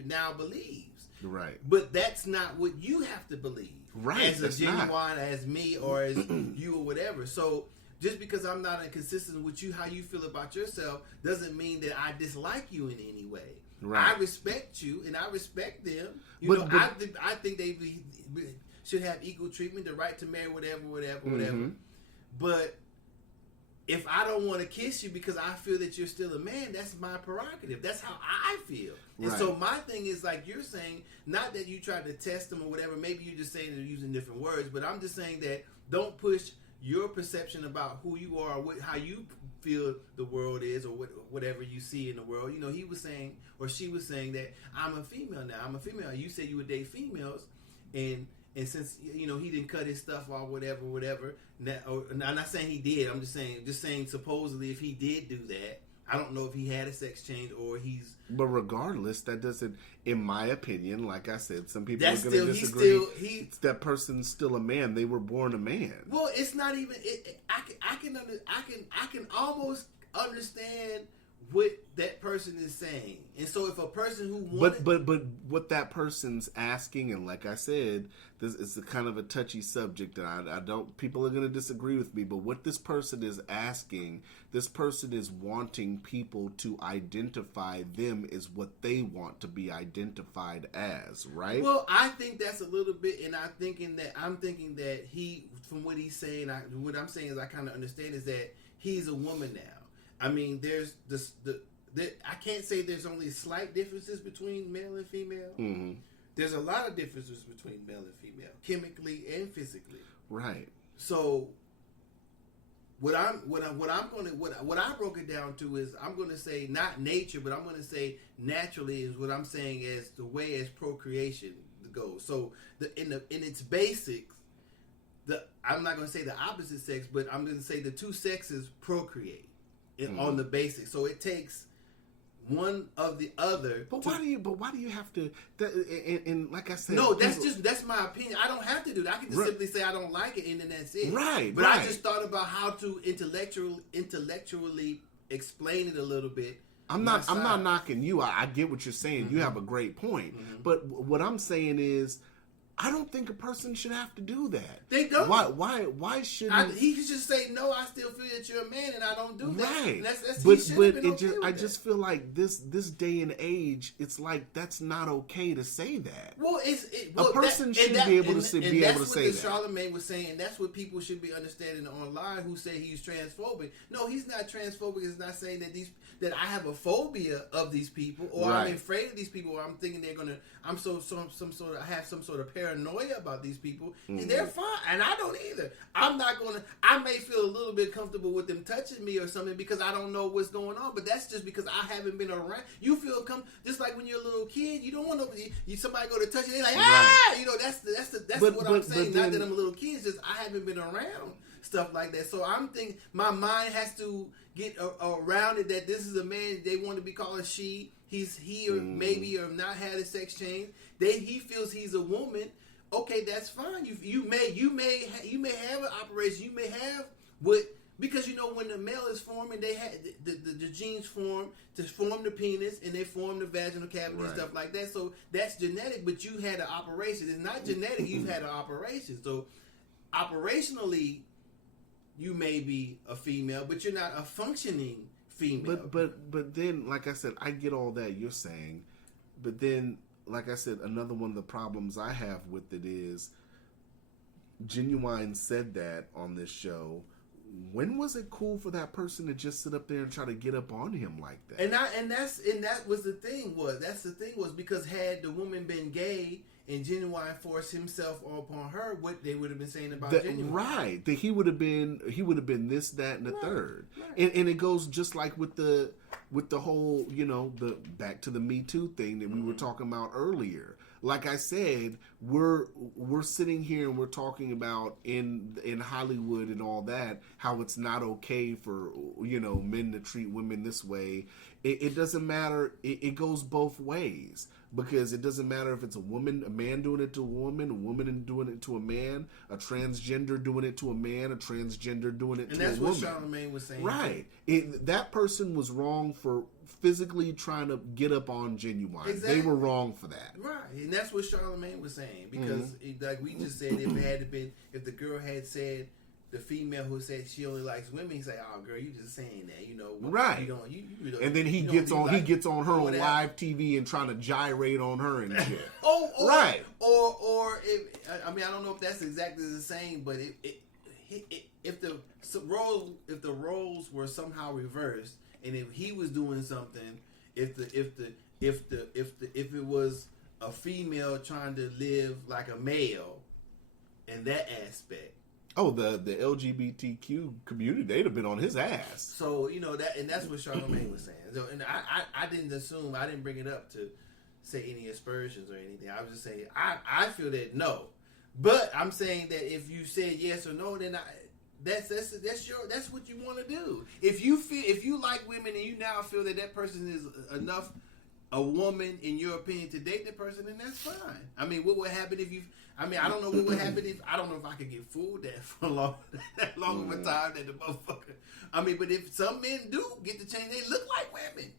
now believes, right? But that's not what you have to believe, right? As a Ginuwine, as me, or as you, or whatever. So just because I'm not inconsistent with you, how you feel about yourself, doesn't mean that I dislike you in any way. Right. I respect you and I respect them. But I think they should have equal treatment, the right to marry, whatever. But if I don't want to kiss you because I feel that you're still a man, that's my prerogative. That's how I feel. And Right. so my thing is, like you're saying, not that you tried to test them or whatever. Maybe you're just saying they're using different words. But I'm just saying that don't push your perception about who you are, how you feel the world is, or whatever you see in the world. You know, he was saying, or she was saying that I'm a female now. I'm a female. You said you would date females, and since you know he didn't cut his stuff off, whatever. Now, I'm not saying he did. I'm just saying supposedly if he did do that, I don't know if he had a sex change or he's. But regardless, that doesn't, in my opinion, like I said, some people are going to disagree. That person's still a man. They were born a man. Well, it's not even. I can almost understand what that person is saying, and so if a person who wanted, but what that person's asking, and like I said, this is a kind of a touchy subject, and I don't. People are going to disagree with me, but what this person is asking, this person is wanting people to identify them as what they want to be identified as, right? Well, I think that's a little bit, and I'm thinking that he, from what he's saying, what I'm saying is I kind of understand is that he's a woman now. I mean, there's I can't say there's only slight differences between male and female. Mm-hmm. There's a lot of differences between male and female, chemically and physically. Right. So, what I broke it down to is I'm going to say not nature, but I'm going to say naturally is what I'm saying as the way as procreation goes. So, in its basics, I'm not going to say the opposite sex, but I'm going to say the two sexes procreate. On the basics, so it takes one of the other. But why do you have to? And like I said, no, that's my opinion. I don't have to do that. I can just simply say I don't like it, and then that's it. Right. But I just thought about how to intellectually explain it a little bit. I'm not knocking you. I get what you're saying. Mm-hmm. You have a great point. Mm-hmm. But what I'm saying is, I don't think a person should have to do that. They don't. Why shouldn't he could just say, no, I still feel that you're a man and I don't do that. Right. I just feel like this day and age, it's like that's not okay to say that. Well, a person shouldn't be able to say that. That's what Charlamagne was saying, and that's what people should be understanding online who say he's transphobic. No, he's not transphobic. It's not saying that I have a phobia of these people, or I'm afraid of these people, or I'm thinking I have some sort of paranoia about these people. Mm-hmm. And they're fine, and I don't either. I may feel a little bit comfortable with them touching me or something because I don't know what's going on, but that's just because I haven't been around. You feel just like when you're a little kid, you don't want somebody go to touch you, they're like, ah! You know, that's what I'm saying. Not that I'm a little kid, it's just I haven't been around stuff like that. So I'm thinking my mind has to get around it that this is a man. They want to be called a she. He or maybe or not had a sex change. He feels he's a woman. Okay, that's fine. You may have an operation. You may have because you know when the male is forming, they had the genes form to form the penis and they form the vaginal cavity and stuff like that. So that's genetic, but you had an operation. It's not genetic. You've had an operation. So operationally, you may be a female, but you're not a functioning female. But then, like I said, I get all that you're saying, but then, like I said, another one of the problems I have with it is Ginuwine said that on this show. When was it cool for that person to just sit up there and try to get up on him like that? And that was the thing was because had the woman been gay and Ginuwine forced himself upon her, what they would have been saying about Ginuwine. Right. That he would have been this, that, and the third. Right. And it goes just like with the whole, the back to the Me Too thing that we were talking about earlier. Like I said, we're sitting here and we're talking about in Hollywood and all that, how it's not okay for, men to treat women this way. It doesn't matter. It goes both ways. Because it doesn't matter if it's a man doing it to a woman doing it to a man, a transgender doing it to a man, a transgender doing it to a woman. And that's what Charlamagne was saying. Right. That person was wrong for physically trying to get up on Ginuwine. Exactly. They were wrong for that. Right. And that's what Charlamagne was saying. Because like we just said, if the girl had said, the female who said she only likes women, he's like, "Oh, girl, you just saying that, you know?" Right. You don't. You don't, And then he you gets don't on. be He gets on her on whatever. live TV and trying to gyrate on her and shit. Right. Right. Or if, I mean, I don't know if that's exactly the same, but if the roles were somehow reversed, and if he was doing something, if it was a female trying to live like a male, in that aspect. Oh, the LGBTQ community, they'd have been on his ass. So, you know, that, and that's what Charlamagne was saying. So, and I didn't bring it up to say any aspersions or anything. I was just saying, I feel that no. But I'm saying that if you said yes or no, then that's what you want to do. If you like women and you now feel that person is enough a woman, in your opinion, to date that person, then that's fine. I mean, what would happen if you... I mean, I don't know what would happen if... I don't know if I could get fooled that for that long of a time that the motherfucker... I mean, but if some men do get to change, they look like women.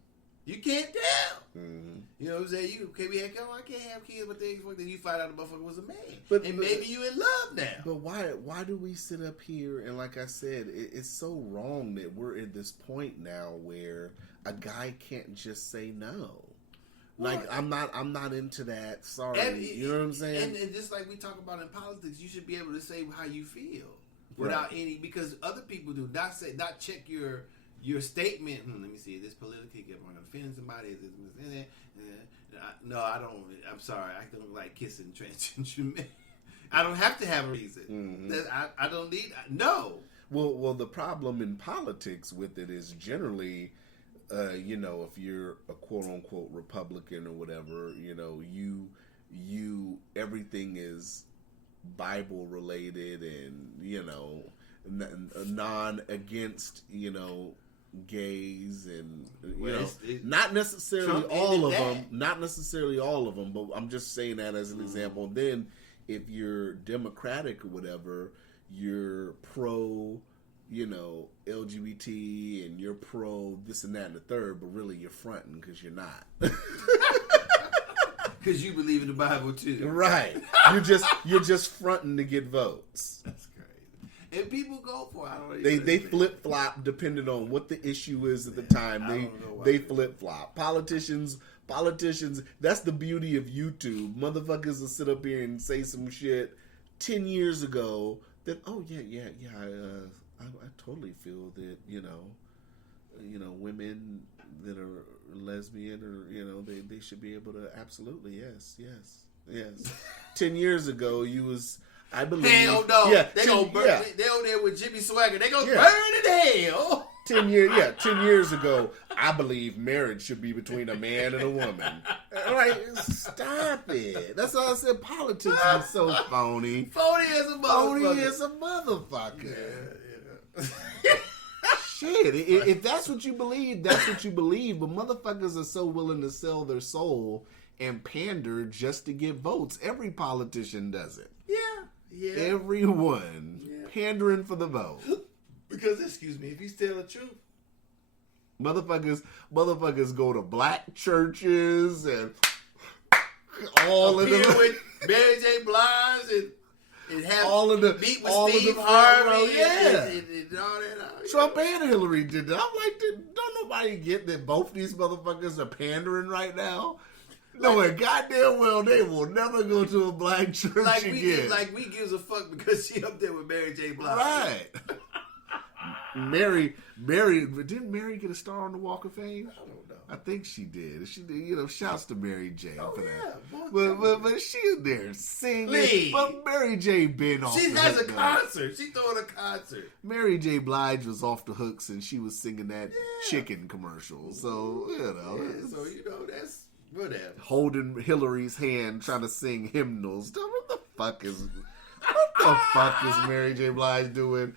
You can't tell. Mm-hmm. You know what I'm saying? I can't have kids, but then you find out the motherfucker was a man. But maybe you in love now. But why do we sit up here and, like I said, it's so wrong that we're at this point now where a guy can't just say no. Like, I'm not into that. Sorry. You know what I'm saying? And just like we talk about in politics, you should be able to say how you feel without any, because other people do not check your statement. Let me see. Is this politically going to offend somebody? Is this? No, I don't. I'm sorry. I don't like kissing transgender men. I don't have to have a reason. Mm-hmm. I don't need. No. Well, the problem in politics with it is generally. You know, if you're a quote unquote Republican or whatever, you know, you everything is Bible related and, you know, non against, you know, gays and, you know, not necessarily all of them, but I'm just saying that as an example. Then if you're Democratic or whatever, you're pro, you know, LGBT and you're pro this and that and the third, but really you're fronting because you're not. Because you believe in the Bible too. Right. You're just fronting to get votes. That's crazy. And people go for it. They flip flop depending on what the issue is at the time. They flip flop. Politicians, that's the beauty of YouTube. Motherfuckers will sit up here and say some shit 10 years ago that, oh yeah, I totally feel that, you know, women that are lesbian or, you know, they should be able to absolutely, yes. 10 years ago, you was, I believe. Hell no. Yeah, they gonna burn. Yeah. They over there with Jimmy Swagger. They gonna burn in hell. 10 years ago, I believe marriage should be between a man and a woman. Like, stop it. That's why I said politics is so phony. Phony as a motherfucker. Yeah. Shit, if that's what you believe, that's what you believe. But motherfuckers are so willing to sell their soul and pander just to get votes. Every politician does it. Yeah. Everyone pandering for the vote. Because, excuse me, if you tell the truth, motherfuckers go to black churches and all of them with Mary J. Blige and have all of the meet with Steve Harvey and all that. Trump and Hillary did that. I'm like, don't nobody get that both these motherfuckers are pandering right now? Knowing goddamn well they will never go to a black church again. We gives a fuck because she up there with Mary J. Blige. Right. Mary, didn't Mary get a star on the Walk of Fame? I don't know. I think she did. She did, you know, shouts to Mary J. for that. Yeah, but she's there singing. Lee. But Mary J. been off She the has hook a now. concert. She throwing a concert. Mary J. Blige was off the hooks and she was singing that chicken commercial. So, you know. Yeah, so, you know, that's whatever. Holding Hillary's hand, trying to sing hymnals. What the fuck is Mary J. Blige doing?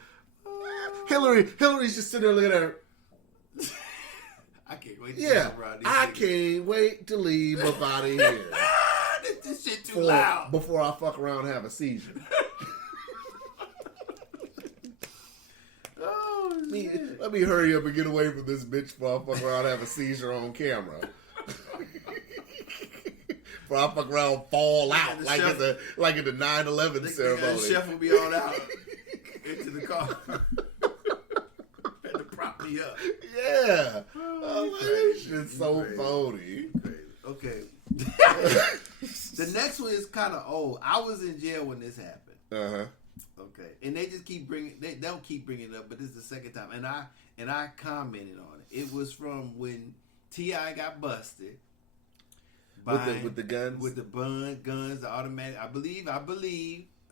Hillary's just sitting there looking at her. I can't wait to can't wait to leave up out of here. This shit too loud. Before I fuck around and have a seizure. Let me hurry up and get away from this bitch before I fuck around and have a seizure on camera. Before I fuck around and fall out like at the 9/11 ceremony. The chef will be on out. into the car. Had to prop me up. Yeah. Oh, This shit's so crazy. phony. Crazy. Okay. The next one is kind of old. I was in jail when this happened. Uh-huh. Okay, and they just keep bringing. They don't keep bringing it up, but this is the second time, and I commented on it. It was from when T.I. got busted With the guns? with the guns, the automatic. I believe.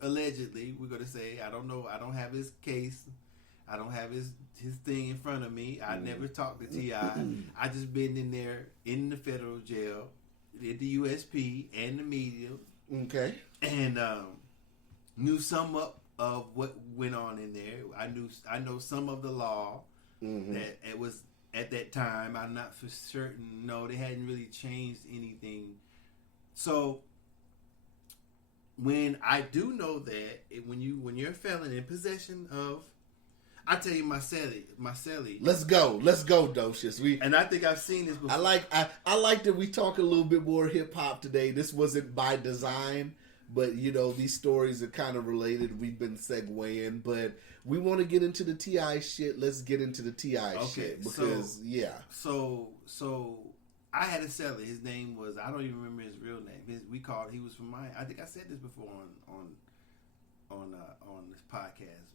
Allegedly, we're gonna say. I don't know. I don't have his case. I don't have his thing in front of me. I never talked to T.I. I just been in there in the federal jail, in the USP and the media. Okay. And knew some of what went on in there. I know some of the law that it was at that time. I'm not for certain. No, they hadn't really changed anything. So when I do know that when you're a felon in possession of, I tell you, my celly. Let's go, Docious. And I think I've seen this before. I like that we talk a little bit more hip hop today. This wasn't by design, but you know these stories are kind of related. We've been segueing, but we want to get into the T.I. shit. Let's get into the T.I. shit because So I had a celly. His name was, I don't even remember his real name. He was from Miami. I think I said this before on this podcast.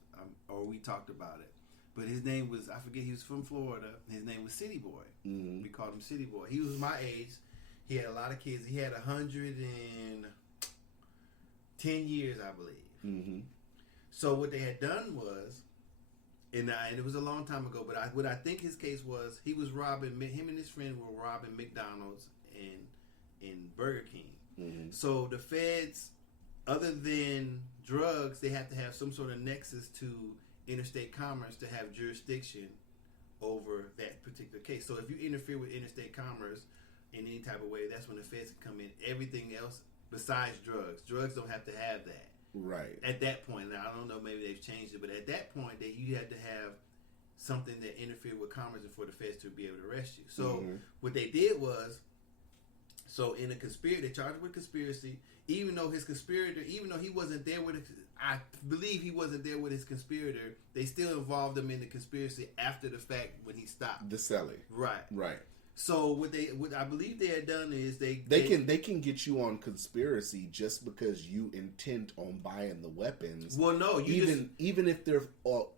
Or we talked about it, but his name was, I forget, he was from Florida. His name was City Boy. We called him City Boy. He was my age. He had a lot of kids. He had 110 years, I believe. So what they had done was, and it was a long time ago, but what I think his case was, he was robbing, him and his friend were robbing McDonald's and Burger King. So the feds, other than drugs, they have to have some sort of nexus to interstate commerce to have jurisdiction over that particular case. So if you interfere with interstate commerce in any type of way, that's when the feds can come in. Everything else besides drugs don't have to have that. right. At that point, and I don't know, maybe they've changed it, but at that point, you had to have something that interfered with commerce for the feds to be able to arrest you. So what they did was, so in a conspiracy, they charged him with conspiracy. Even though he wasn't there with, I believe he wasn't there with his conspirator, they still involved him in the conspiracy after the fact when he stopped. The celly. Right. So what I believe they had done is they can get you on conspiracy just because you intend on buying the weapons. Well, no, even if they're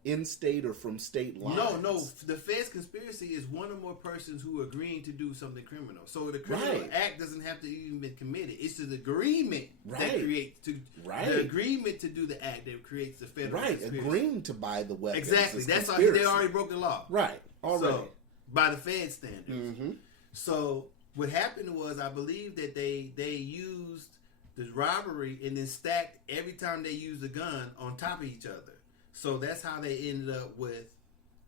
in state or from state lines. No. The Fed's conspiracy is one or more persons who are agreeing to do something criminal. So the criminal act doesn't have to even be committed. It's the agreement that creates the agreement to do the act that creates the federal conspiracy. Agreeing to buy the weapons. Exactly. That's how they already broke the law. Right. Already. So, by the Fed standards. So what happened was, I believe that they used the robbery and then stacked every time they used a gun on top of each other. So that's how they ended up with.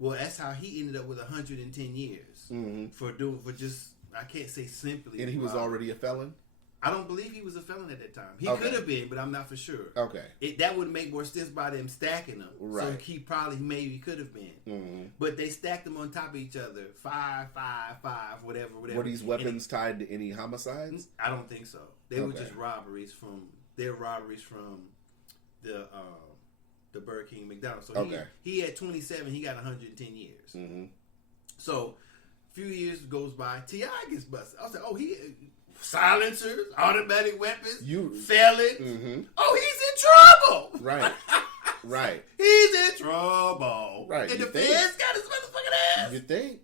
Well, that's how he ended up with 110 years for just, I can't say simply. And he was already a felon? I don't believe he was a felon at that time. He could have been, but I'm not for sure. Okay. That would make more sense by them stacking them. Right. So he maybe could have been. But they stacked them on top of each other. 5, 5, 5, whatever. Were these weapons tied to any homicides? I don't think so. They were just robberies from the Burger King McDonald's. So he had 27, he got 110 years. So a few years goes by, T.I. gets busted. I was like, oh, he silencers, automatic weapons, felons. Oh, he's in trouble. Right. He's in trouble. Right. And the feds got his motherfucking ass. You think?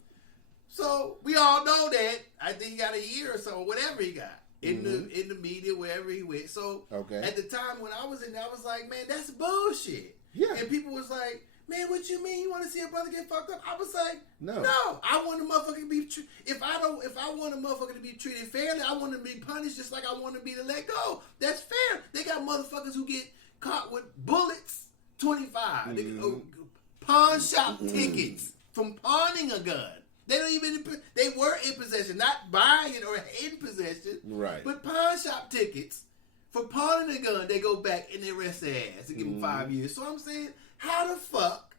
So we all know that. I think he got a year or so, whatever he got. In the media, wherever he went. So at the time when I was in there, I was like, man, that's bullshit. Yeah. And people was like, man, what you mean? You want to see a brother get fucked up? I was like, no. I want a motherfucker to be if I want a motherfucker to be treated fairly, I want to be punished just like I want to be to let go. That's fair. They got motherfuckers who get caught with bullets, 25. Pawn shop tickets from pawning a gun. They were in possession, not buying it or in possession. Right. But pawn shop tickets for pawning a gun, they go back and they arrest their ass and give them 5 years. So I'm saying, how the fuck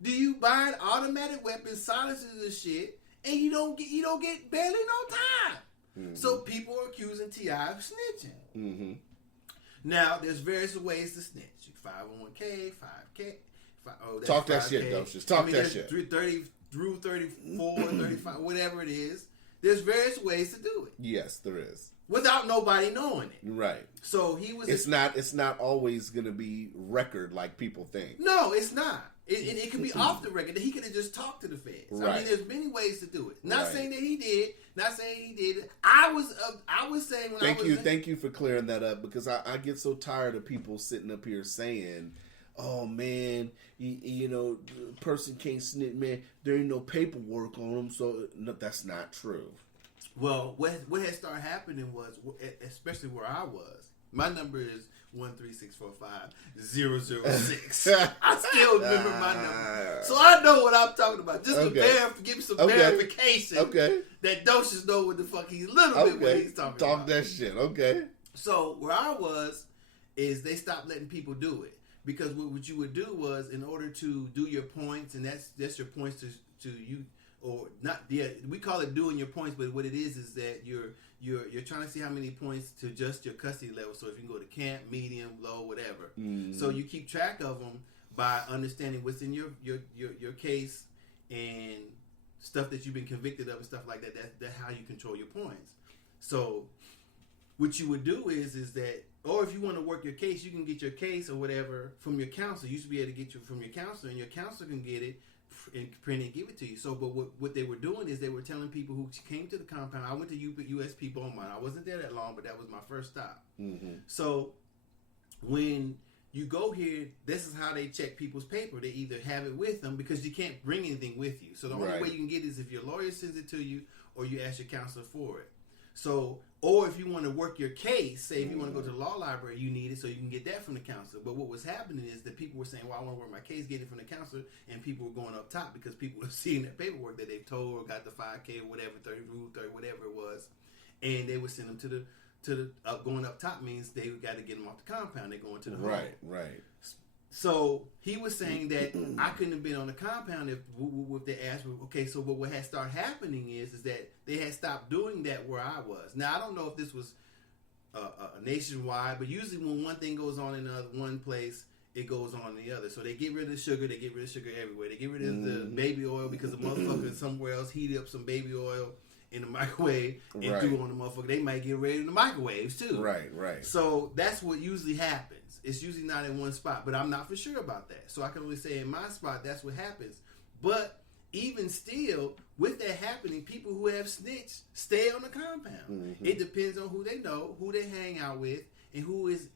do you buy an automatic weapon, silencers and shit, and you don't get barely no time? So people are accusing T.I. of snitching. Now there's various ways to snitch. 501k, 5k. that's Talk that 5K. shit, Docious. Talk that there's shit. 30 through 34, 35, whatever it is. There's various ways to do it. Yes, there is. Without nobody knowing it. Right. So he was... It's not always going to be record like people think. No, it's not. It could be off the record. He could have just talked to the feds. Right. I mean, there's many ways to do it. Not Right. saying that he did. Not saying he did it. I was saying when Thank you for clearing that up, because I get so tired of people sitting up here saying, "Oh man, you know, the person can't snitch, man. There ain't no paperwork on them." So no, that's not true. Well, what had started happening was, especially where I was, my number is 13645-006. I still remember my number, so I know what I'm talking about. Just to give me some verification. Okay. That Docious know what the fuck he's bit what he's talking about. Talk that shit. Okay. So where I was is they stopped letting people do it, because what you would do was, in order to do your points, and that's your points to you. Or not, yeah, we call it doing your points, but what it is that you're trying to see how many points to adjust your custody level. So if you can go to camp, medium, low, whatever. Mm-hmm. So you keep track of them by understanding what's in your case and stuff that you've been convicted of and stuff like that. That's how you control your points. So what you would do is that, or if you want to work your case, you can get your case or whatever from your counselor. You used to be able to get from your counselor, and your counselor can get it and print it and give it to you. So, but what they were doing is they were telling people who came to the compound. I went to USP Beaumont. I wasn't there that long, but that was my first stop. Mm-hmm. So, when you go here, this is how they check people's paper. They either have it with them, because you can't bring anything with you. So the only way you can get it is if your lawyer sends it to you, or you ask your counselor for it. So, or if you want to work your case, say if you want to go to the law library, you need it, so you can get that from the counselor. But what was happening is that people were saying, well, I want to work my case, get it from the counselor, and people were going up top because people were seeing that paperwork that they've told or got the 5K or whatever, 30 rule 30, whatever it was, and they would send them to the going up top means they got to get them off the compound. They're going to the home. Right. So he was saying that I couldn't have been on the compound if they asked me. Okay, so what had started happening is that they had stopped doing that where I was. Now I don't know if this was nationwide, but usually when one thing goes on in one place, it goes on in the other. So they get rid of the sugar. They get rid of sugar everywhere. They get rid of the baby oil because the motherfucker somewhere else heated up some baby oil in the microwave and threw it on the motherfucker. They might get rid of the microwaves too. Right. So that's what usually happens. It's usually not in one spot, but I'm not for sure about that. So I can only say in my spot, that's what happens. But even still, with that happening, people who have snitched stay on the compound. Mm-hmm. It depends on who they know, who they hang out with, and who is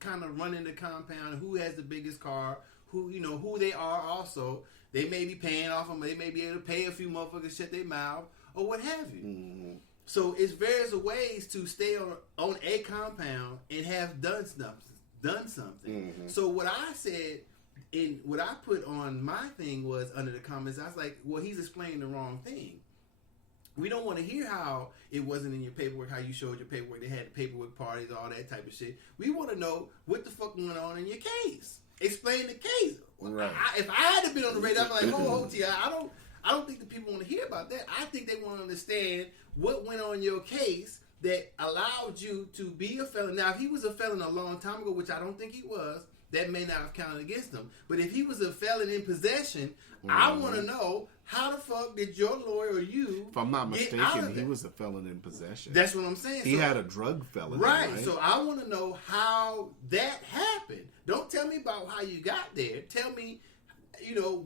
kind of running the compound, who has the biggest car, who they are also. They may be paying off them, they may be able to pay a few motherfuckers, shut their mouth, or what have you. Mm-hmm. So it's various ways to stay on a compound and have done something. Mm-hmm. So what I said, what I put on my thing was under the comments, I was like, well, he's explaining the wrong thing. We don't want to hear how it wasn't in your paperwork, how you showed your paperwork, they had the paperwork parties, all that type of shit. We want to know what the fuck went on in your case. Explain the case. Right. If I had to be on the radar, I'm like, oh, T.I., I don't think the people want to hear about that. I think they want to understand what went on in your case that allowed you to be a felon. Now, if he was a felon a long time ago, which I don't think he was, that may not have counted against him. But if he was a felon in possession, I want to know, how the fuck did your lawyer or you If I'm not mistaken, he was a felon in possession. That's what I'm saying. He had a drug felony. Right. So I want to know how that happened. Don't tell me about how you got there. Tell me,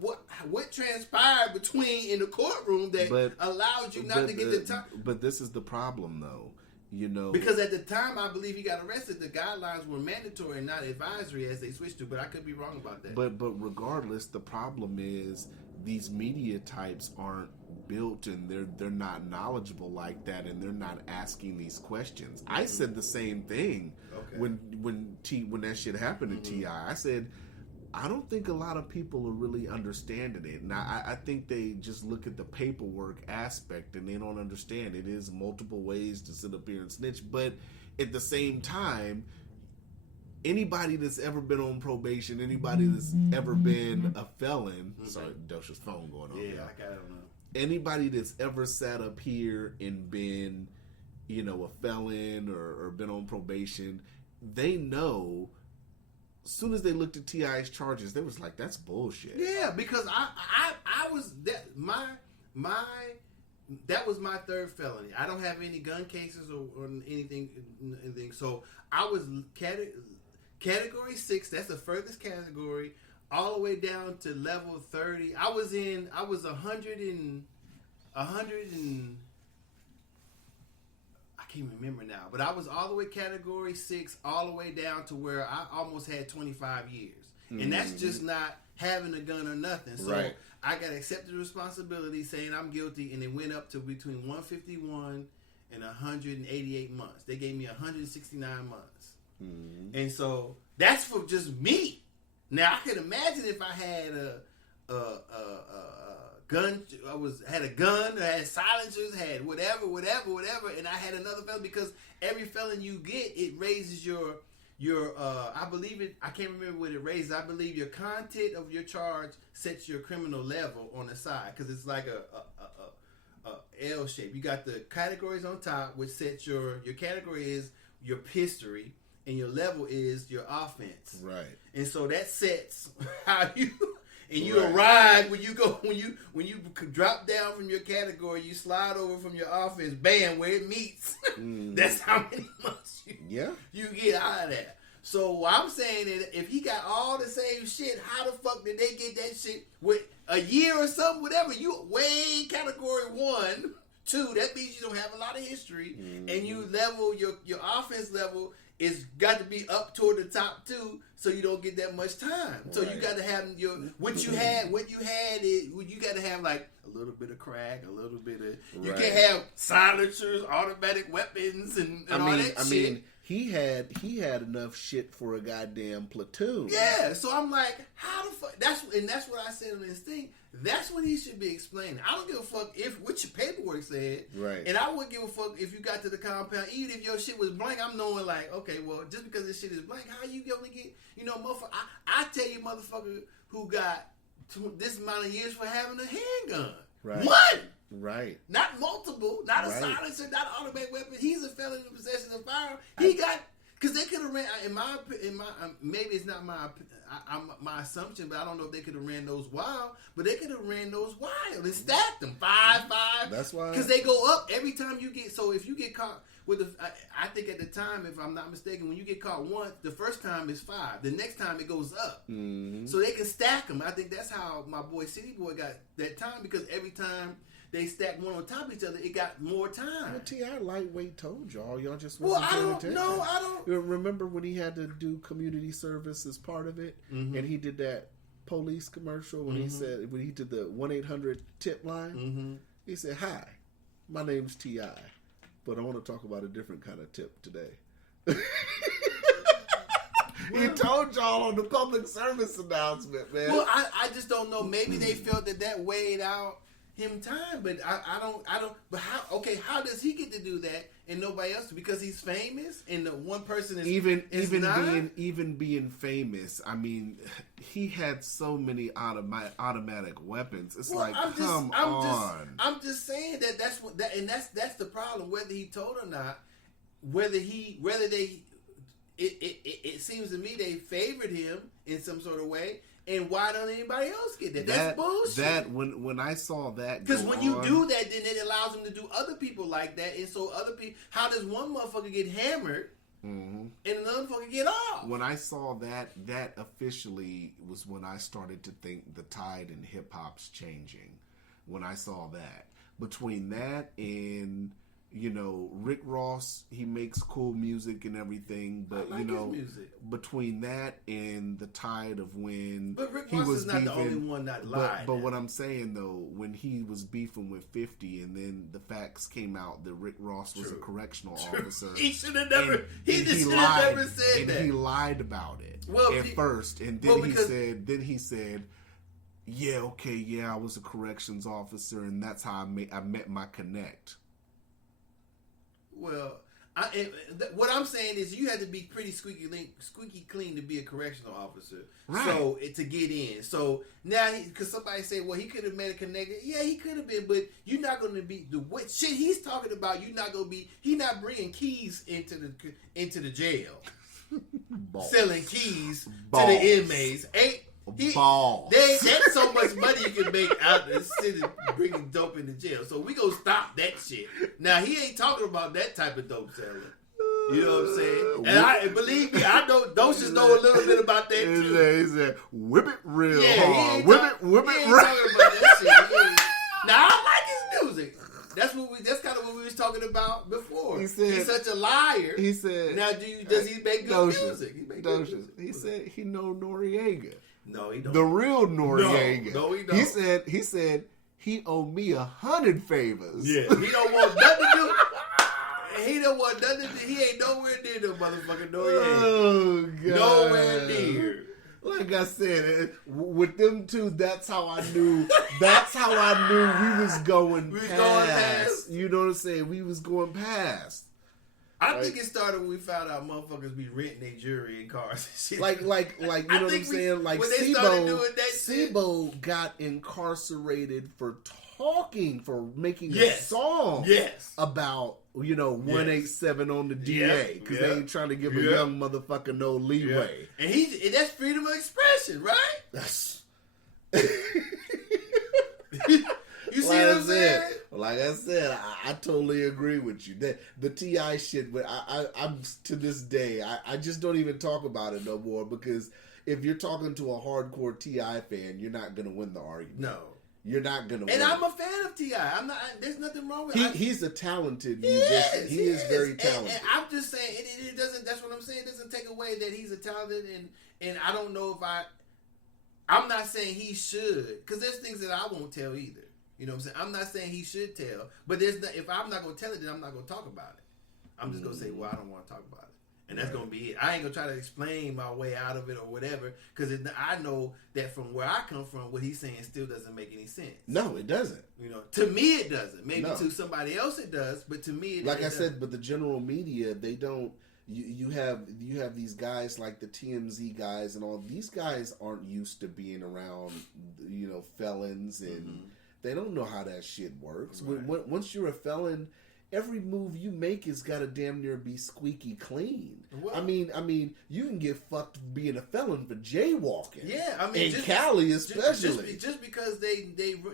what transpired in the courtroom that allowed you not to get the time. But this is the problem, though. Because at the time, I believe he got arrested, the guidelines were mandatory and not advisory as they switched to, but I could be wrong about that. But regardless, the problem is these media types aren't built and they're not knowledgeable like that, and they're not asking these questions. I said the same thing when that shit happened to T.I. I said, I don't think a lot of people are really understanding it. And I think they just look at the paperwork aspect and they don't understand it is multiple ways to sit up here and snitch. But at the same time, anybody that's ever been on probation, anybody that's ever been a felon, sorry, Docious phone going on. Yeah, I don't know. Anybody that's ever sat up here and been, a felon or been on probation, they know soon as they looked at T.I.'s charges, they was like, "That's bullshit." Yeah, because I was that that was my third felony. I don't have any gun cases or anything. So I was category 6. That's the furthest category, all the way down to level 30. I was 100 and I can't remember now, but I was all the way category 6, all the way down to where I almost had 25 years, and that's just not having a gun or nothing. So Right. I got accepted responsibility, saying I'm guilty, and it went up to between 151 and 188 months. They gave me 169 months, and so that's for just me. Now I can imagine if I had a gun, had a gun, had silencers, had whatever, and I had another felon, because every felon you get, it raises your I believe it, I can't remember what it raises. I believe your content of your charge sets your criminal level on the side, because it's like a L shape. You got the categories on top, which sets your category is your history, and your level is your offense. Right. And so that sets how you. And you Right. arrive when you drop down from your category, you slide over from your offense, bam, where it meets. That's how many months you get out of that. So I'm saying that if he got all the same shit, how the fuck did they get that shit with a year or something, whatever? You way category 1, 2, that means you don't have a lot of history, and you level your offense level is got to be up toward the top 2, so you don't get that much time. So you got to have what you had is you got to have like a little bit of crack, a little bit of you can't have silencers, automatic weapons, and all that shit. I mean, he had enough shit for a goddamn platoon. Yeah, so I'm like, how the fuck? That's what I said on this thing. That's what he should be explaining. I don't give a fuck what your paperwork said. Right. And I wouldn't give a fuck if you got to the compound, even if your shit was blank. I'm knowing like, okay, well, just because this shit is blank, how you gonna get, motherfucker? I tell you, motherfucker, who got this amount of years for having a handgun. Right. One. Right. Not multiple. Not a Right. silencer. Not an automatic weapon. He's a felon in possession of firearm. He got. Because they could have ran, in my maybe it's not my assumption, but I don't know if they could have ran those wild, but they could have ran those wild and stacked them 5. That's why. Because they go up every time you get. So if you get caught with I think at the time, if I'm not mistaken, when you get caught once, the first time is 5. The next time it goes up. So they can stack them. I think that's how my boy City Boy got that time, because every time they stacked one on top of each other, it got more time. Well, T.I. lightweight told y'all just Well, wasn't I paying don't attention. know. I don't. Remember when he had to do community service as part of it, and he did that police commercial when he said, when he did the 1-800 tip line, he said, "Hi, my name's T.I., but I want to talk about a different kind of tip today." He told y'all on the public service announcement, man. Well, I just don't know. Maybe they felt that weighed out him time, but I don't. But how does he get to do that and nobody else? Because he's famous and the one person is even being famous. I mean, he had so many automatic weapons. It's come on. I'm just saying that's the problem. Whether he told or not, it seems to me they favored him in some sort of way. And why don't anybody else get that? That's bullshit. That when I saw that, because when you do that, then it allows them to do other people like that. And so other people, how does one motherfucker get hammered and another motherfucker get off? When I saw that officially was when I started to think the tide in hip hop's changing. When I saw that, between that and Rick Ross, he makes cool music and everything, but I like his music. Between that and the tide of when but Rick he Ross was is not beefing, the only one that lied. But what I'm saying though, when he was beefing with 50, and then the facts came out that Rick Ross was a correctional officer, he should have never. He should lied, have never said and that. he lied about it first, and then he said. Yeah, okay, yeah, I was a corrections officer, and that's how I met my connect. Well, what I'm saying is you had to be pretty squeaky clean to be a correctional officer. Right. So to get in. So now, because somebody say, well, he could have made a connect. Yeah, he could have been, but you're not going to be the what shit he's talking about. You're not going to be. He's not bringing keys into the jail. selling keys Balls. to the inmates. Balls. That's so much money you can make out of the city bringing dope into jail. So we gonna stop that shit. Now he ain't talking about that type of dope selling. You know what I'm saying? And believe me, I know Docious know a little bit about that too. He said, whip it real hard. Whip It real. Talking about that shit. Now I like his music. That's kind of what we was talking about before. He said, he's such a liar. He said, now does he make good music? He make good music. He said he know Noriega. No, he don't. The real Noriega. No, he don't. He said he owe me 100 favors. Yeah, he don't want nothing to do. He don't want nothing. He ain't nowhere near the motherfucking Noriega. Oh God, nowhere near. Like I said, with them two, that's how I knew. That's how I knew we was going past. You know what I'm saying? We was going past. I think it started when we found out motherfuckers be renting their jewelry in cars and shit. Like you know what I'm saying? Like when they started doing that Sibo got incarcerated for talking, for making a song about 187 on the DA because they ain't trying to give a young motherfucker no leeway. And that's freedom of expression, right? That's You see what I'm saying? Like I said, I totally agree with you. The T.I. shit, but I'm to this day, I just don't even talk about it no more because if you're talking to a hardcore T.I. fan, you're not going to win the argument. No. You're not going to win. And I'm a fan of T.I. I'm not. There's nothing wrong with He's a talented musician. He is very talented. And I'm just saying, it doesn't, that's what I'm saying, it doesn't take away that he's a talented and I don't know if I'm not saying he should, because there's things that I won't tell either. You know what I'm saying? I'm not saying he should tell, but if I'm not going to tell it, then I'm not going to talk about it. I'm just going to say, well, I don't want to talk about it. And that's going to be it. I ain't going to try to explain my way out of it or whatever, because I know that from where I come from, what he's saying still doesn't make any sense. No, it doesn't. To me it doesn't. Maybe to somebody else it does, but to me it like I doesn't. said, but the general media, they don't. You have these guys like the TMZ guys and all. These guys aren't used to being around, felons and they don't know how that shit works. Right. Once you're a felon, every move you make has got to damn near be squeaky clean. Well, I mean, you can get fucked being a felon for jaywalking. Yeah, I mean, in Cali especially. Just because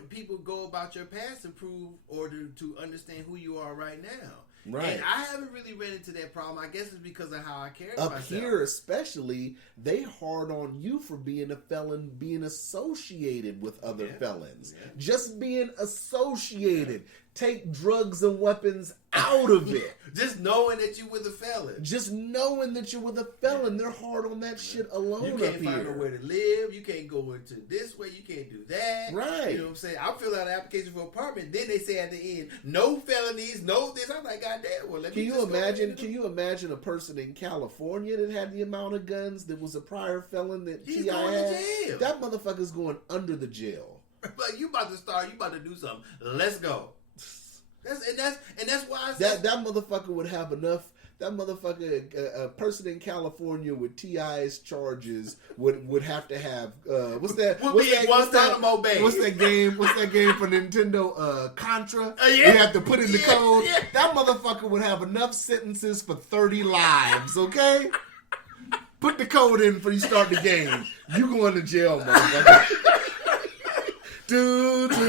people go about your past to prove or to understand who you are right now. Right. And I haven't really ran into that problem. I guess it's because of how I carry myself. Up here especially, they hard on you for being a felon, being associated with other felons. Yeah. Just being associated. Yeah. Take drugs and weapons out of it. Just knowing that you were the felon. Just knowing that you were the felon. They're hard on that shit alone. You can't find nowhere to live. You can't go into this way. You can't do that. Right. You know what I'm saying? I fill out an application for an apartment. Then they say at the end, no felonies, no this. I'm like, goddamn. Well, let me just Can you imagine a person in California that had the amount of guns that was a prior felon that He's T.I. going had? to jail. That motherfucker's going under the jail. But you about to start. You about to do something. Let's go. That's why I said that motherfucker would have enough. That motherfucker, a person in California with T.I.'s charges would have to have what's that? What's that game? What's that game for Nintendo? Contra. You have to put in the code. Yeah. That motherfucker would have enough sentences for 30 lives. Okay, put the code in before you start the game. You going to jail, motherfucker. Do. That's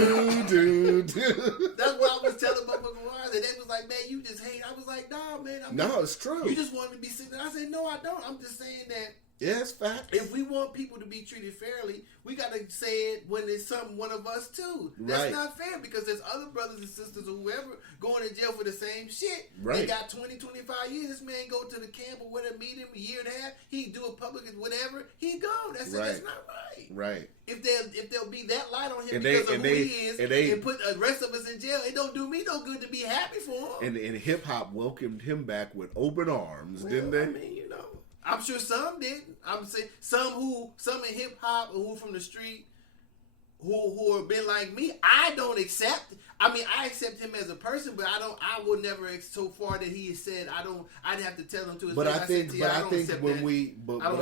what I was telling motherfuckers. And they was like, man, you just hate. I was like, nah, man. No, it's true. You just want to be sitting there. I said, no, I don't. I'm just saying that. Yeah, it's fact. If we want people to be treated fairly, we got to say it when it's one of us too. That's not fair because there's other brothers and sisters or whoever going to jail for the same shit. Right. They got 20, 25 years. This man go to the camp or whatever, meet him a year and a half. He do a public whatever. He go. That's it. That's not right. Right. If there'll be that light on him because of who he is and put the rest of us in jail, it don't do me no good to be happy for him. And hip hop welcomed him back with open arms, didn't they? I mean, I'm sure some didn't. I'm saying some in hip hop or who from the street who have been like me. I don't accept. I mean, I accept him as a person, but I will never so far that he has said I don't. I'd have to tell him to his face. I don't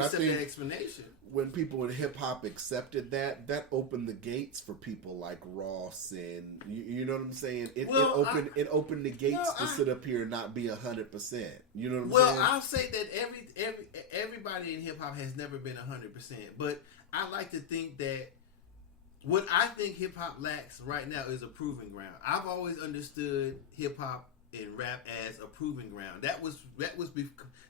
accept that explanation. when people in hip hop accepted that opened the gates for people like Ross and you know what I'm saying. It opened the gates to sit up here and not be 100%. You know what I'm saying? Well, I'll say that everybody in hip hop has never been 100%, but I like to think that what I think hip hop lacks right now is a proving ground. I've always understood hip hop and rap as a proving ground. That was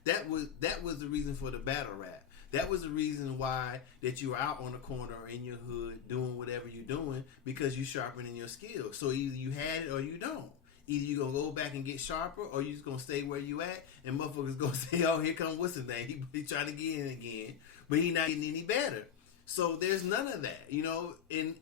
the reason for the battle rap. That was the reason why that you were out on the corner or in your hood doing whatever you're doing, because you're sharpening your skills. So either you had it or you don't. Either you're going to go back and get sharper, or you're just going to stay where you at, and motherfuckers going to say, oh, here come what's his name. He trying to get in again, but he not getting any better. So there's none of that, you know. And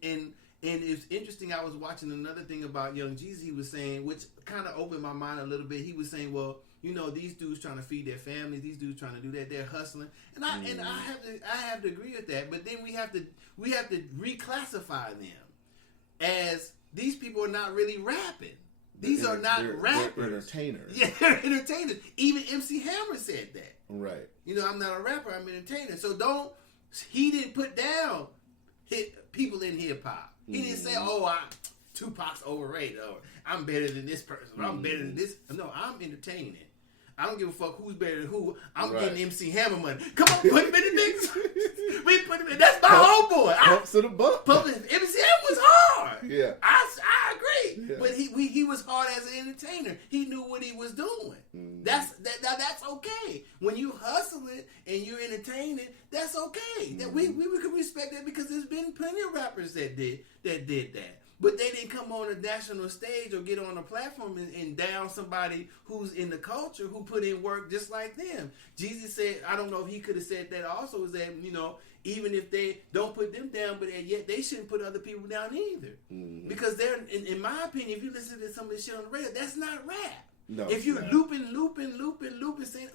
it's interesting, I was watching another thing about Young Jeezy. He was saying, which kind of opened my mind a little bit. He was saying, well, you know, these dudes trying to feed their families, these dudes trying to do that, they're hustling. And I have to agree with that. But then we have to reclassify them as these people are not really rapping. These are not rappers. They're entertainers. Yeah, they're entertainers. Even MC Hammer said that. Right. You know, I'm not a rapper, I'm an entertainer. So he didn't put down people in hip hop. He didn't say, oh, Tupac's overrated, or I'm better than this person, or I'm better than this. No, I'm entertaining it. I don't give a fuck who's better than who. I'm getting MC Hammer money. Come on, put him in the mix. We put him in. That's my homeboy. Pumps to the bump. MC Hammer was hard. Yeah. I agree. Yeah. But he was hard as an entertainer. He knew what he was doing. That's okay. When you hustling and you're entertaining, that's okay. That we can respect that, because there's been plenty of rappers that did that. But they didn't come on a national stage or get on a platform and down somebody who's in the culture, who put in work just like them. Jeezy said, I don't know if he could have said that also, is that, you know, even if they don't put them down, but yet they shouldn't put other people down either. Because they're, in my opinion, if you listen to some of this shit on the radio, that's not rap. No, if you're looping, saying,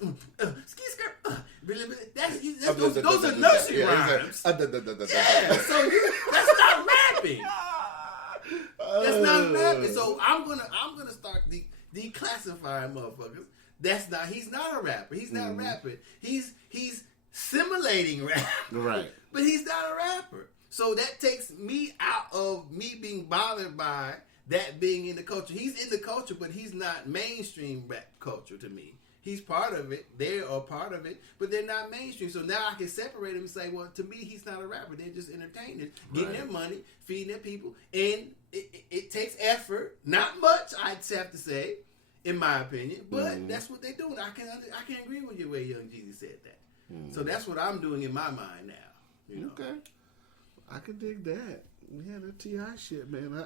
ski skirt, those are nursery rhymes. Yeah, so that's not rapping. That's not rapping. So I'm gonna start declassifying motherfuckers. He's not a rapper. He's not rapping. He's simulating rap. Right. But he's not a rapper. So that takes me out of me being bothered by that being in the culture. He's in the culture, but he's not mainstream rap culture to me. He's part of it. They are part of it, but they're not mainstream. So now I can separate them and say, well, to me, he's not a rapper. They're just entertainers, getting their money, feeding their people. And it takes effort. Not much, I'd have to say, in my opinion, but that's what they're doing. I can agree with you where Young Jeezy said that. So that's what I'm doing in my mind now. You know? Okay. I can dig that. Yeah, the T.I. shit, man.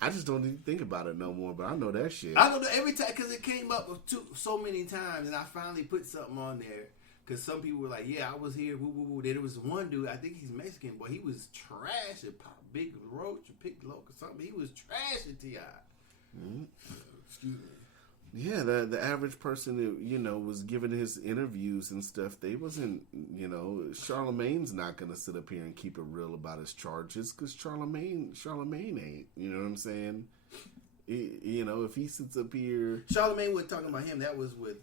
I just don't even think about it no more, but I know that shit. I don't know every time, because it came up so many times, and I finally put something on there, because some people were like, yeah, I was here, woo, woo, woo. There was one dude, I think he's Mexican, but he was trash at Pop Big Roach or Pick Loke or something. He was trash at T.I. Excuse me. Yeah, the average person that, you know, was giving his interviews and stuff, they wasn't, you know, Charlemagne's not going to sit up here and keep it real about his charges, because Charlemagne ain't, you know what I'm saying? You know, if he sits up here... Charlemagne was talking about him, that was with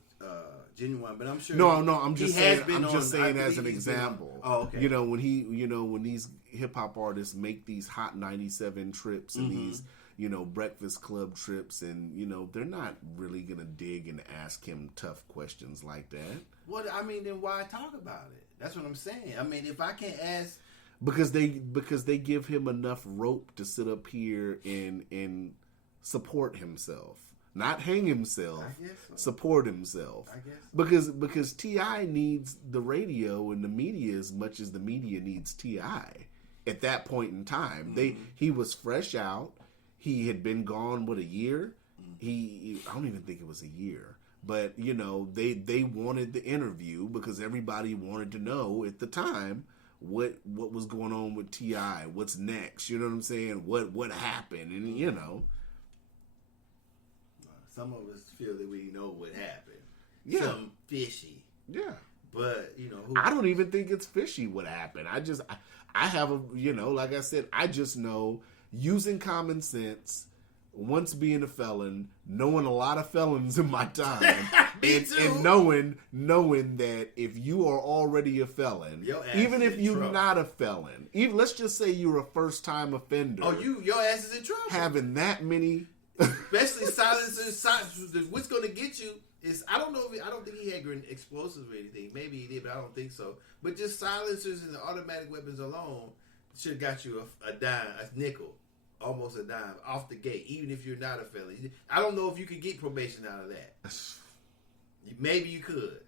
Ginuwine, but I'm sure... No, I'm just saying as an example. Okay. You know, when these hip-hop artists make these Hot 97 trips and these... you know, Breakfast Club trips, and, you know, they're not really going to dig and ask him tough questions like that. Well, I mean, then why talk about it? That's what I'm saying. I mean, if I can't ask... Because they give him enough rope to sit up here and support himself. Not hang himself, I guess so. Support himself. I guess so. Because T.I. needs the radio and the media as much as the media needs T.I. at that point in time. He was fresh out. He had been gone, a year? I don't even think it was a year. But, you know, they wanted the interview because everybody wanted to know at the time what was going on with T.I., what's next, you know what I'm saying? What happened, and, you know. Some of us feel that we know what happened. Yeah. Something fishy. Yeah. But, you know. I don't even think it's fishy what happened. I have a, you know, like I said, I just know... Using common sense, once being a felon, knowing a lot of felons in my time, Me too. and knowing that if you are already a felon, Your ass even is if in you're trouble. not a felon, even let's just say you're a first time offender. Oh, your ass is in trouble. having that many. Especially silencers. What's going to get you is I don't think he had explosives or anything. Maybe he did, but I don't think so. But just silencers and the automatic weapons alone should have got you a dime, a nickel, almost a dime off the gate. Even if you're not a felon, I don't know if you could get probation out of that. Maybe you could.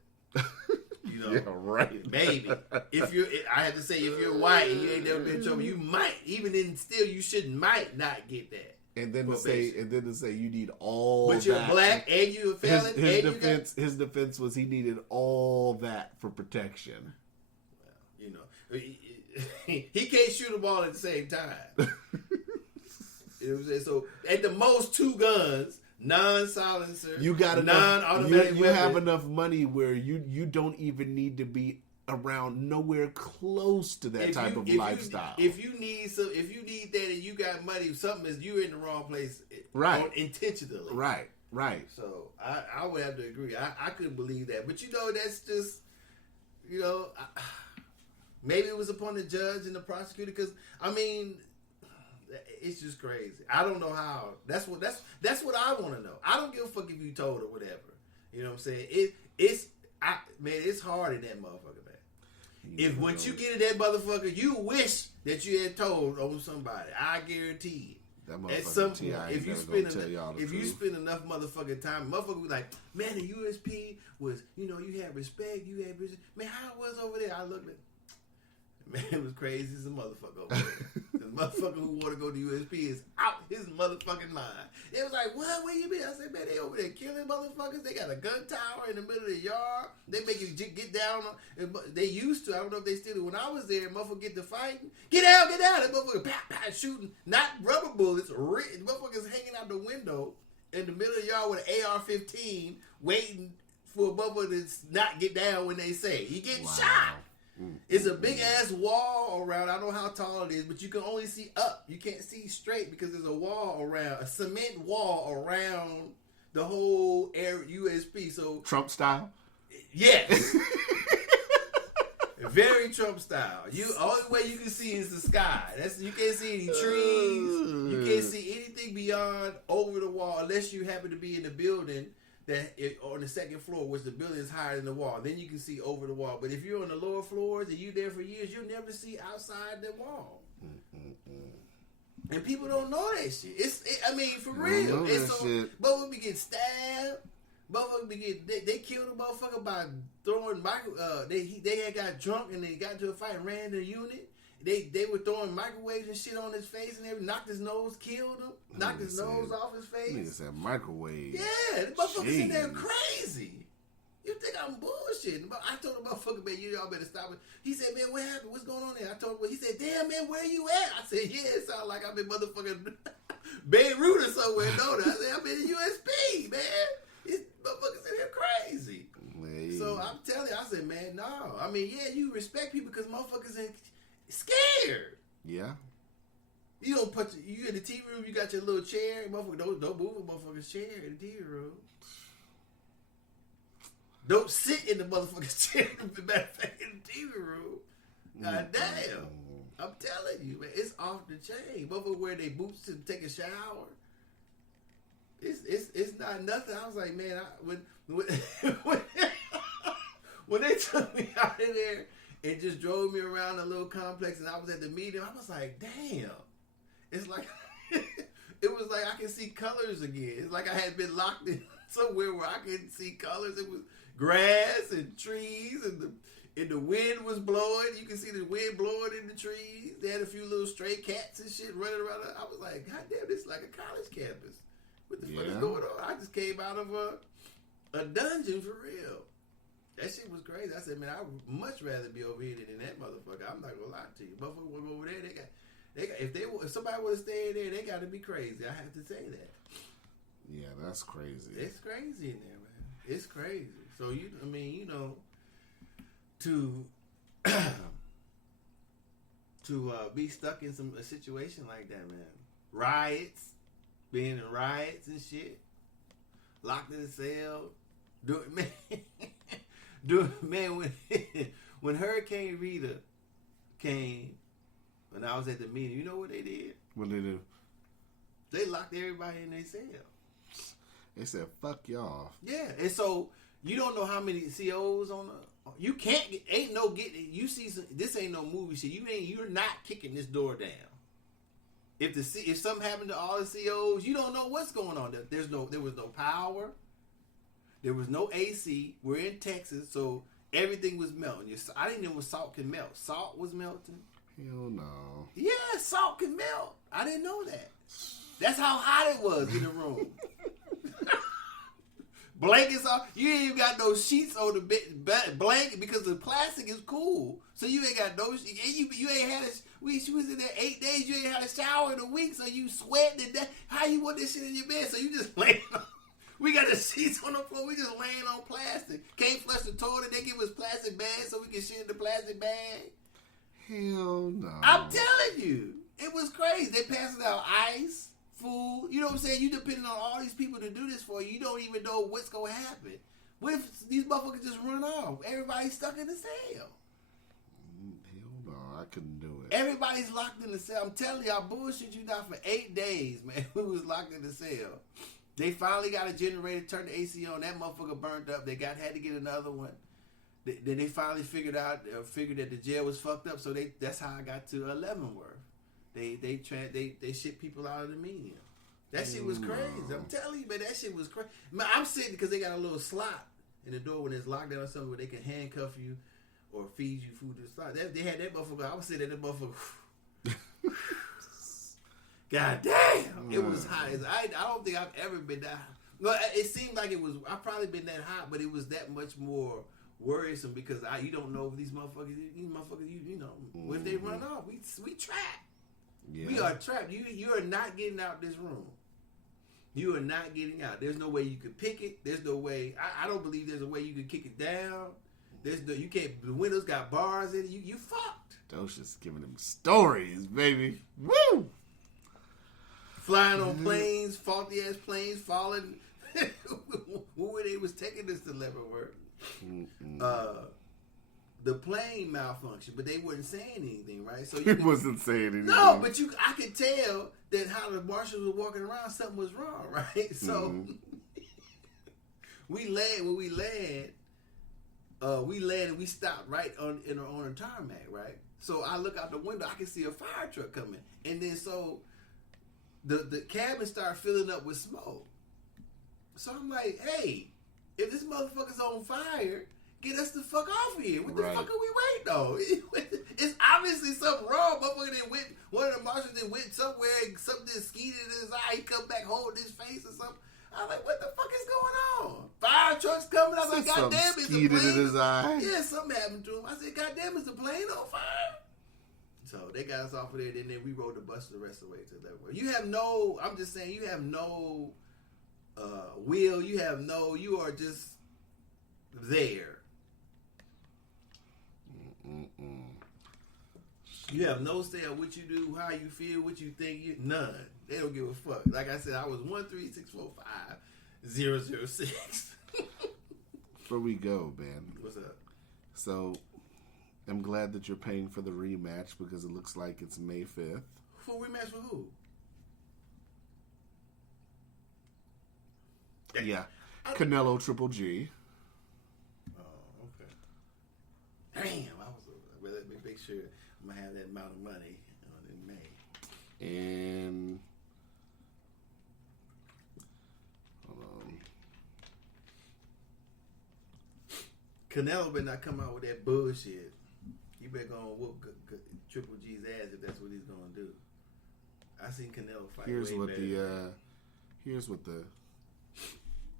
You know, Yeah, right. Maybe I have to say, if you're white and you ain't never been in trouble, you might. Even then, still, you might not get that. And then to probation. say you need all. But you're that. black and you a felon. His defense was he needed all that for protection. Well, you know, he can't shoot them all at the same time. You know what I'm saying? So at the most 2 guns, non-silencer, You got non-automatic. You have enough money where you don't even need to be around nowhere close to that type of lifestyle. If you need that and you got money, you're in the wrong place, Right. Intentionally, Right. So I would have to agree. I couldn't believe that, but that's just maybe it was upon the judge and the prosecutor because it's just crazy. I don't know how. That's what I want to know. I don't give a fuck if you told or whatever. You know what I'm saying? It's hard in that motherfucker, man. If once you get in that motherfucker, you wish that you had told on somebody. I guarantee it. That At some motherfucker point, T.I. if you spend enough motherfucking time, motherfucker be like, man, the USP was, you had respect, man, how it was over there. I looked at, man, it was crazy as a motherfucker over there. The motherfucker who want to go to USP is out his motherfucking mind. It was like, what? Where you been? I said, man, they over there killing motherfuckers. They got a gun tower in the middle of the yard. They make you get down. They used to. I don't know if they still do. When I was there, motherfucker get to fighting. Get down. That motherfucker pat shooting. Not rubber bullets. Motherfuckers hanging out the window in the middle of the yard with an AR-15 waiting for a motherfucker to not get down when they say. He getting shot. It's a big ass wall around. I don't know how tall it is, but you can only see up. You can't see straight because there's a wall around, a cement wall around the whole USP. So Trump style. yes, very Trump style. Only way you can see is the sky. You can't see any trees. You can't see anything beyond over the wall unless you happen to be in the building on the second floor, which the building is higher than the wall. Then you can see over the wall. But if you're on the lower floors and you're there for years, you'll never see outside the wall. And people don't know that shit. For real. Motherfuckers be getting stabbed. Motherfuckers be getting. They killed a motherfucker by throwing they had got drunk and they got into a fight and ran the unit. They were throwing microwaves and shit on his face and everything. Knocked his nose, killed him. Knocked his nose off his face. Nigga said microwave. Yeah, the motherfuckers in there crazy. You think I'm bullshitting? I told the motherfucker, man, y'all better stop it. He said, man, what happened? What's going on there? I told him, he said, damn, man, where you at? I said, yeah, it sounds like I'm in motherfucking Beirut or somewhere. No, I said, I'm in the USP, man. These motherfuckers in here crazy. Man. So I'm telling you, I said, man, no. Yeah, you respect people because motherfuckers ain't scared. Yeah. You don't you in the TV room, you got your little chair. Motherfucker, don't move a motherfucker's chair in the TV room. Don't sit in the motherfucker's chair. Matter of fact, in the TV room. God damn. I'm telling you, man, it's off the chain. Motherfucker wear their boots to take a shower. It's not nothing. I was like, man, when they took me out of there and just drove me around the little complex and I was at the meeting, I was like, damn. It's like, it was like I can see colors again. It's like I had been locked in somewhere where I couldn't see colors. It was grass and trees and the wind was blowing. You can see the wind blowing in the trees. They had a few little stray cats and shit running around. I was like, God damn, this is like a college campus. What the fuck is going on? I just came out of a dungeon for real. That shit was crazy. I said, man, I would much rather be over here than in that motherfucker. I'm not gonna lie to you. Motherfucker will go over there. They got. If somebody would have stayed there, they got to be crazy. I have to say that. Yeah, that's crazy. It's crazy in there, man. It's crazy. So to be stuck in a situation like that, man. Riots. being in riots and shit, locked in a cell. When Hurricane Rita came, when I was at the meeting, you know what they did? What they do? They locked everybody in their cell. They said, "Fuck y'all." Yeah, and so you don't know how many COs on the. You can't get. Ain't no getting. You see, this ain't no movie shit. You're not kicking this door down. If something happened to all the COs, you don't know what's going on. There was no power. There was no AC. We're in Texas, so everything was melting. I didn't know salt can melt. Salt was melting. Hell no. Yeah, salt can melt. I didn't know that. That's how hot it was in the room. Blankets off. You ain't even got no sheets on the blanket because the plastic is cool. So you ain't got no. You ain't had. She was in there 8 days. You ain't had a shower in a week, so you sweat to death. How you want this shit in your bed? So you just laying on. We got the sheets on the floor. We just laying on plastic. Can't flush the toilet. They give us plastic bags so we can shit in the plastic bag. Hell no. I'm telling you, it was crazy. They passing out ice, food. You know what I'm saying? You depending on all these people to do this for you. You don't even know what's gonna happen. What if these motherfuckers just run off? Everybody's stuck in the cell. Hell no, I couldn't do it. Everybody's locked in the cell. I'm telling you, I bullshit you now for 8 days, man. We was locked in the cell. They finally got a generator, turned the AC on. That motherfucker burnt up. They had to get another one. Then they finally figured that the jail was fucked up. So that's how I got to Leavenworth. They shipped people out of the medium. That shit was crazy. I'm telling you, man, that shit was crazy. Man, I'm sitting because they got a little slot in the door when it's locked down or something where they can handcuff you or feed you food to the slot. They had that motherfucker. I was sitting at that motherfucker. God damn, it was hot. I don't think I've ever been that hot. Well, it seemed like it was. I've probably been that hot, but it was that much more worrisome because you don't know if these motherfuckers, you know, if they run off, we trapped. Yeah. We are trapped. You are not getting out this room. You are not getting out. There's no way you could pick it. There's no way. I don't believe there's a way you could kick it down. You can't. The windows got bars in it. You fucked. Docious giving them stories, baby. Woo! Flying on planes, faulty ass planes, falling. Who were they was taking this to Leavenworth? The plane malfunctioned, but they weren't saying anything, right? So he wasn't saying anything. No, but I could tell that how the marshals were walking around, something was wrong, right? So we land when we land and we stopped right on a tarmac, right? So I look out the window, I can see a fire truck coming, and then so. The cabin started filling up with smoke. So I'm like, hey, if this motherfucker's on fire, get us the fuck off of here. What the fuck are we waiting on? It's obviously something wrong. Motherfucker one of the marshals went somewhere and something skeeted in his eye. He come back holding his face or something. I'm like, what the fuck is going on? Fire trucks coming. I was like, God damn, is the plane? In his eye. Yeah, something happened to him. I said, God damn, is the plane on fire? So they got us off of there, and then we rode the bus the rest of the way to Leavenworth. You have no, I'm just saying, you have no will. You are just there. You have no say on what you do, how you feel, what you think. None. They don't give a fuck. Like I said, I was 13645-006. Before we go, man. What's up? So, I'm glad that you're paying for the rematch because it looks like it's May 5th. For rematch with who? Yeah. Canelo Triple G. Oh, okay. Damn, let me make sure I'm going to have that amount of money in May. And hold on. Canelo better not come out with that bullshit. You better go and whoop Triple G's ass if that's what he's gonna do. I seen Canelo fight. Here's what the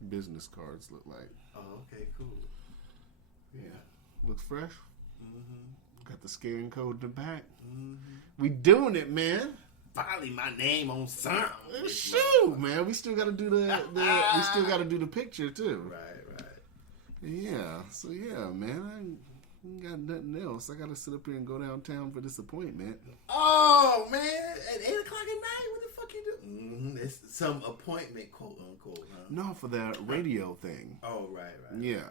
business cards look like. Oh, okay, cool. Yeah, looks fresh. Got the scaring code in the back. Mm-hmm. We doing it, man. Finally, my name on something. Shoot, man. We still got to do we still got to do the picture too. Right. Yeah. So yeah, man. I ain't got nothing else. I got to sit up here and go downtown for this appointment. Oh man, at 8:00 at night. What the fuck? fuck you do? It's some appointment, quote unquote. Huh? No, for that radio thing. Oh, right. Yeah. Right.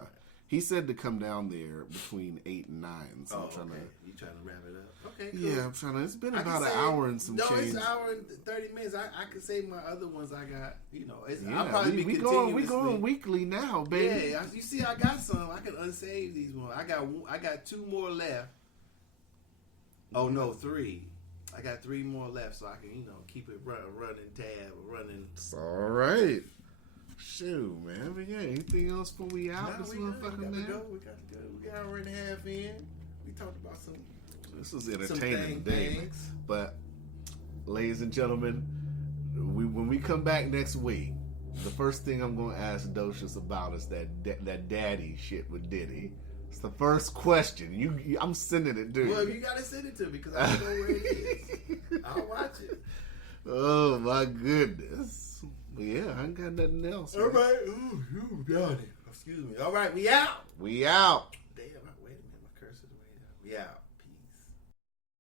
He said to come down there between 8 and 9. So I'm trying okay. to. You trying to wrap it up? Okay, cool. Yeah, I'm trying to. It's been I about can an say- hour and some no, change. it's an hour and 30 minutes. I can say my other ones I got. You know, I'll Yeah, probably be we continuously. going weekly now, baby. Yeah, you see, I got some. I can unsave these ones. I got 2 more left. Oh no, 3. I got 3 more left, so I can keep it running tab, running. All right. Shoot, man. But yeah, anything else before we out? Nah, This we good. motherfucker, We got man. to go. We got to go. We got an hour and a half in. We talked about some. This was entertaining today. Things. But, ladies and gentlemen, when we come back next week, the first thing I'm going to ask Docious about is that daddy shit with Diddy. It's the first question. I'm sending it, dude. Well, you gotta send it to me because I don't know where it is. I'll watch it. Oh my goodness. But yeah, I ain't got nothing else. All Man. right. Ooh, you got it. Excuse me. All right, we out. We out. Damn, wait a minute. My cursor's way down. We out.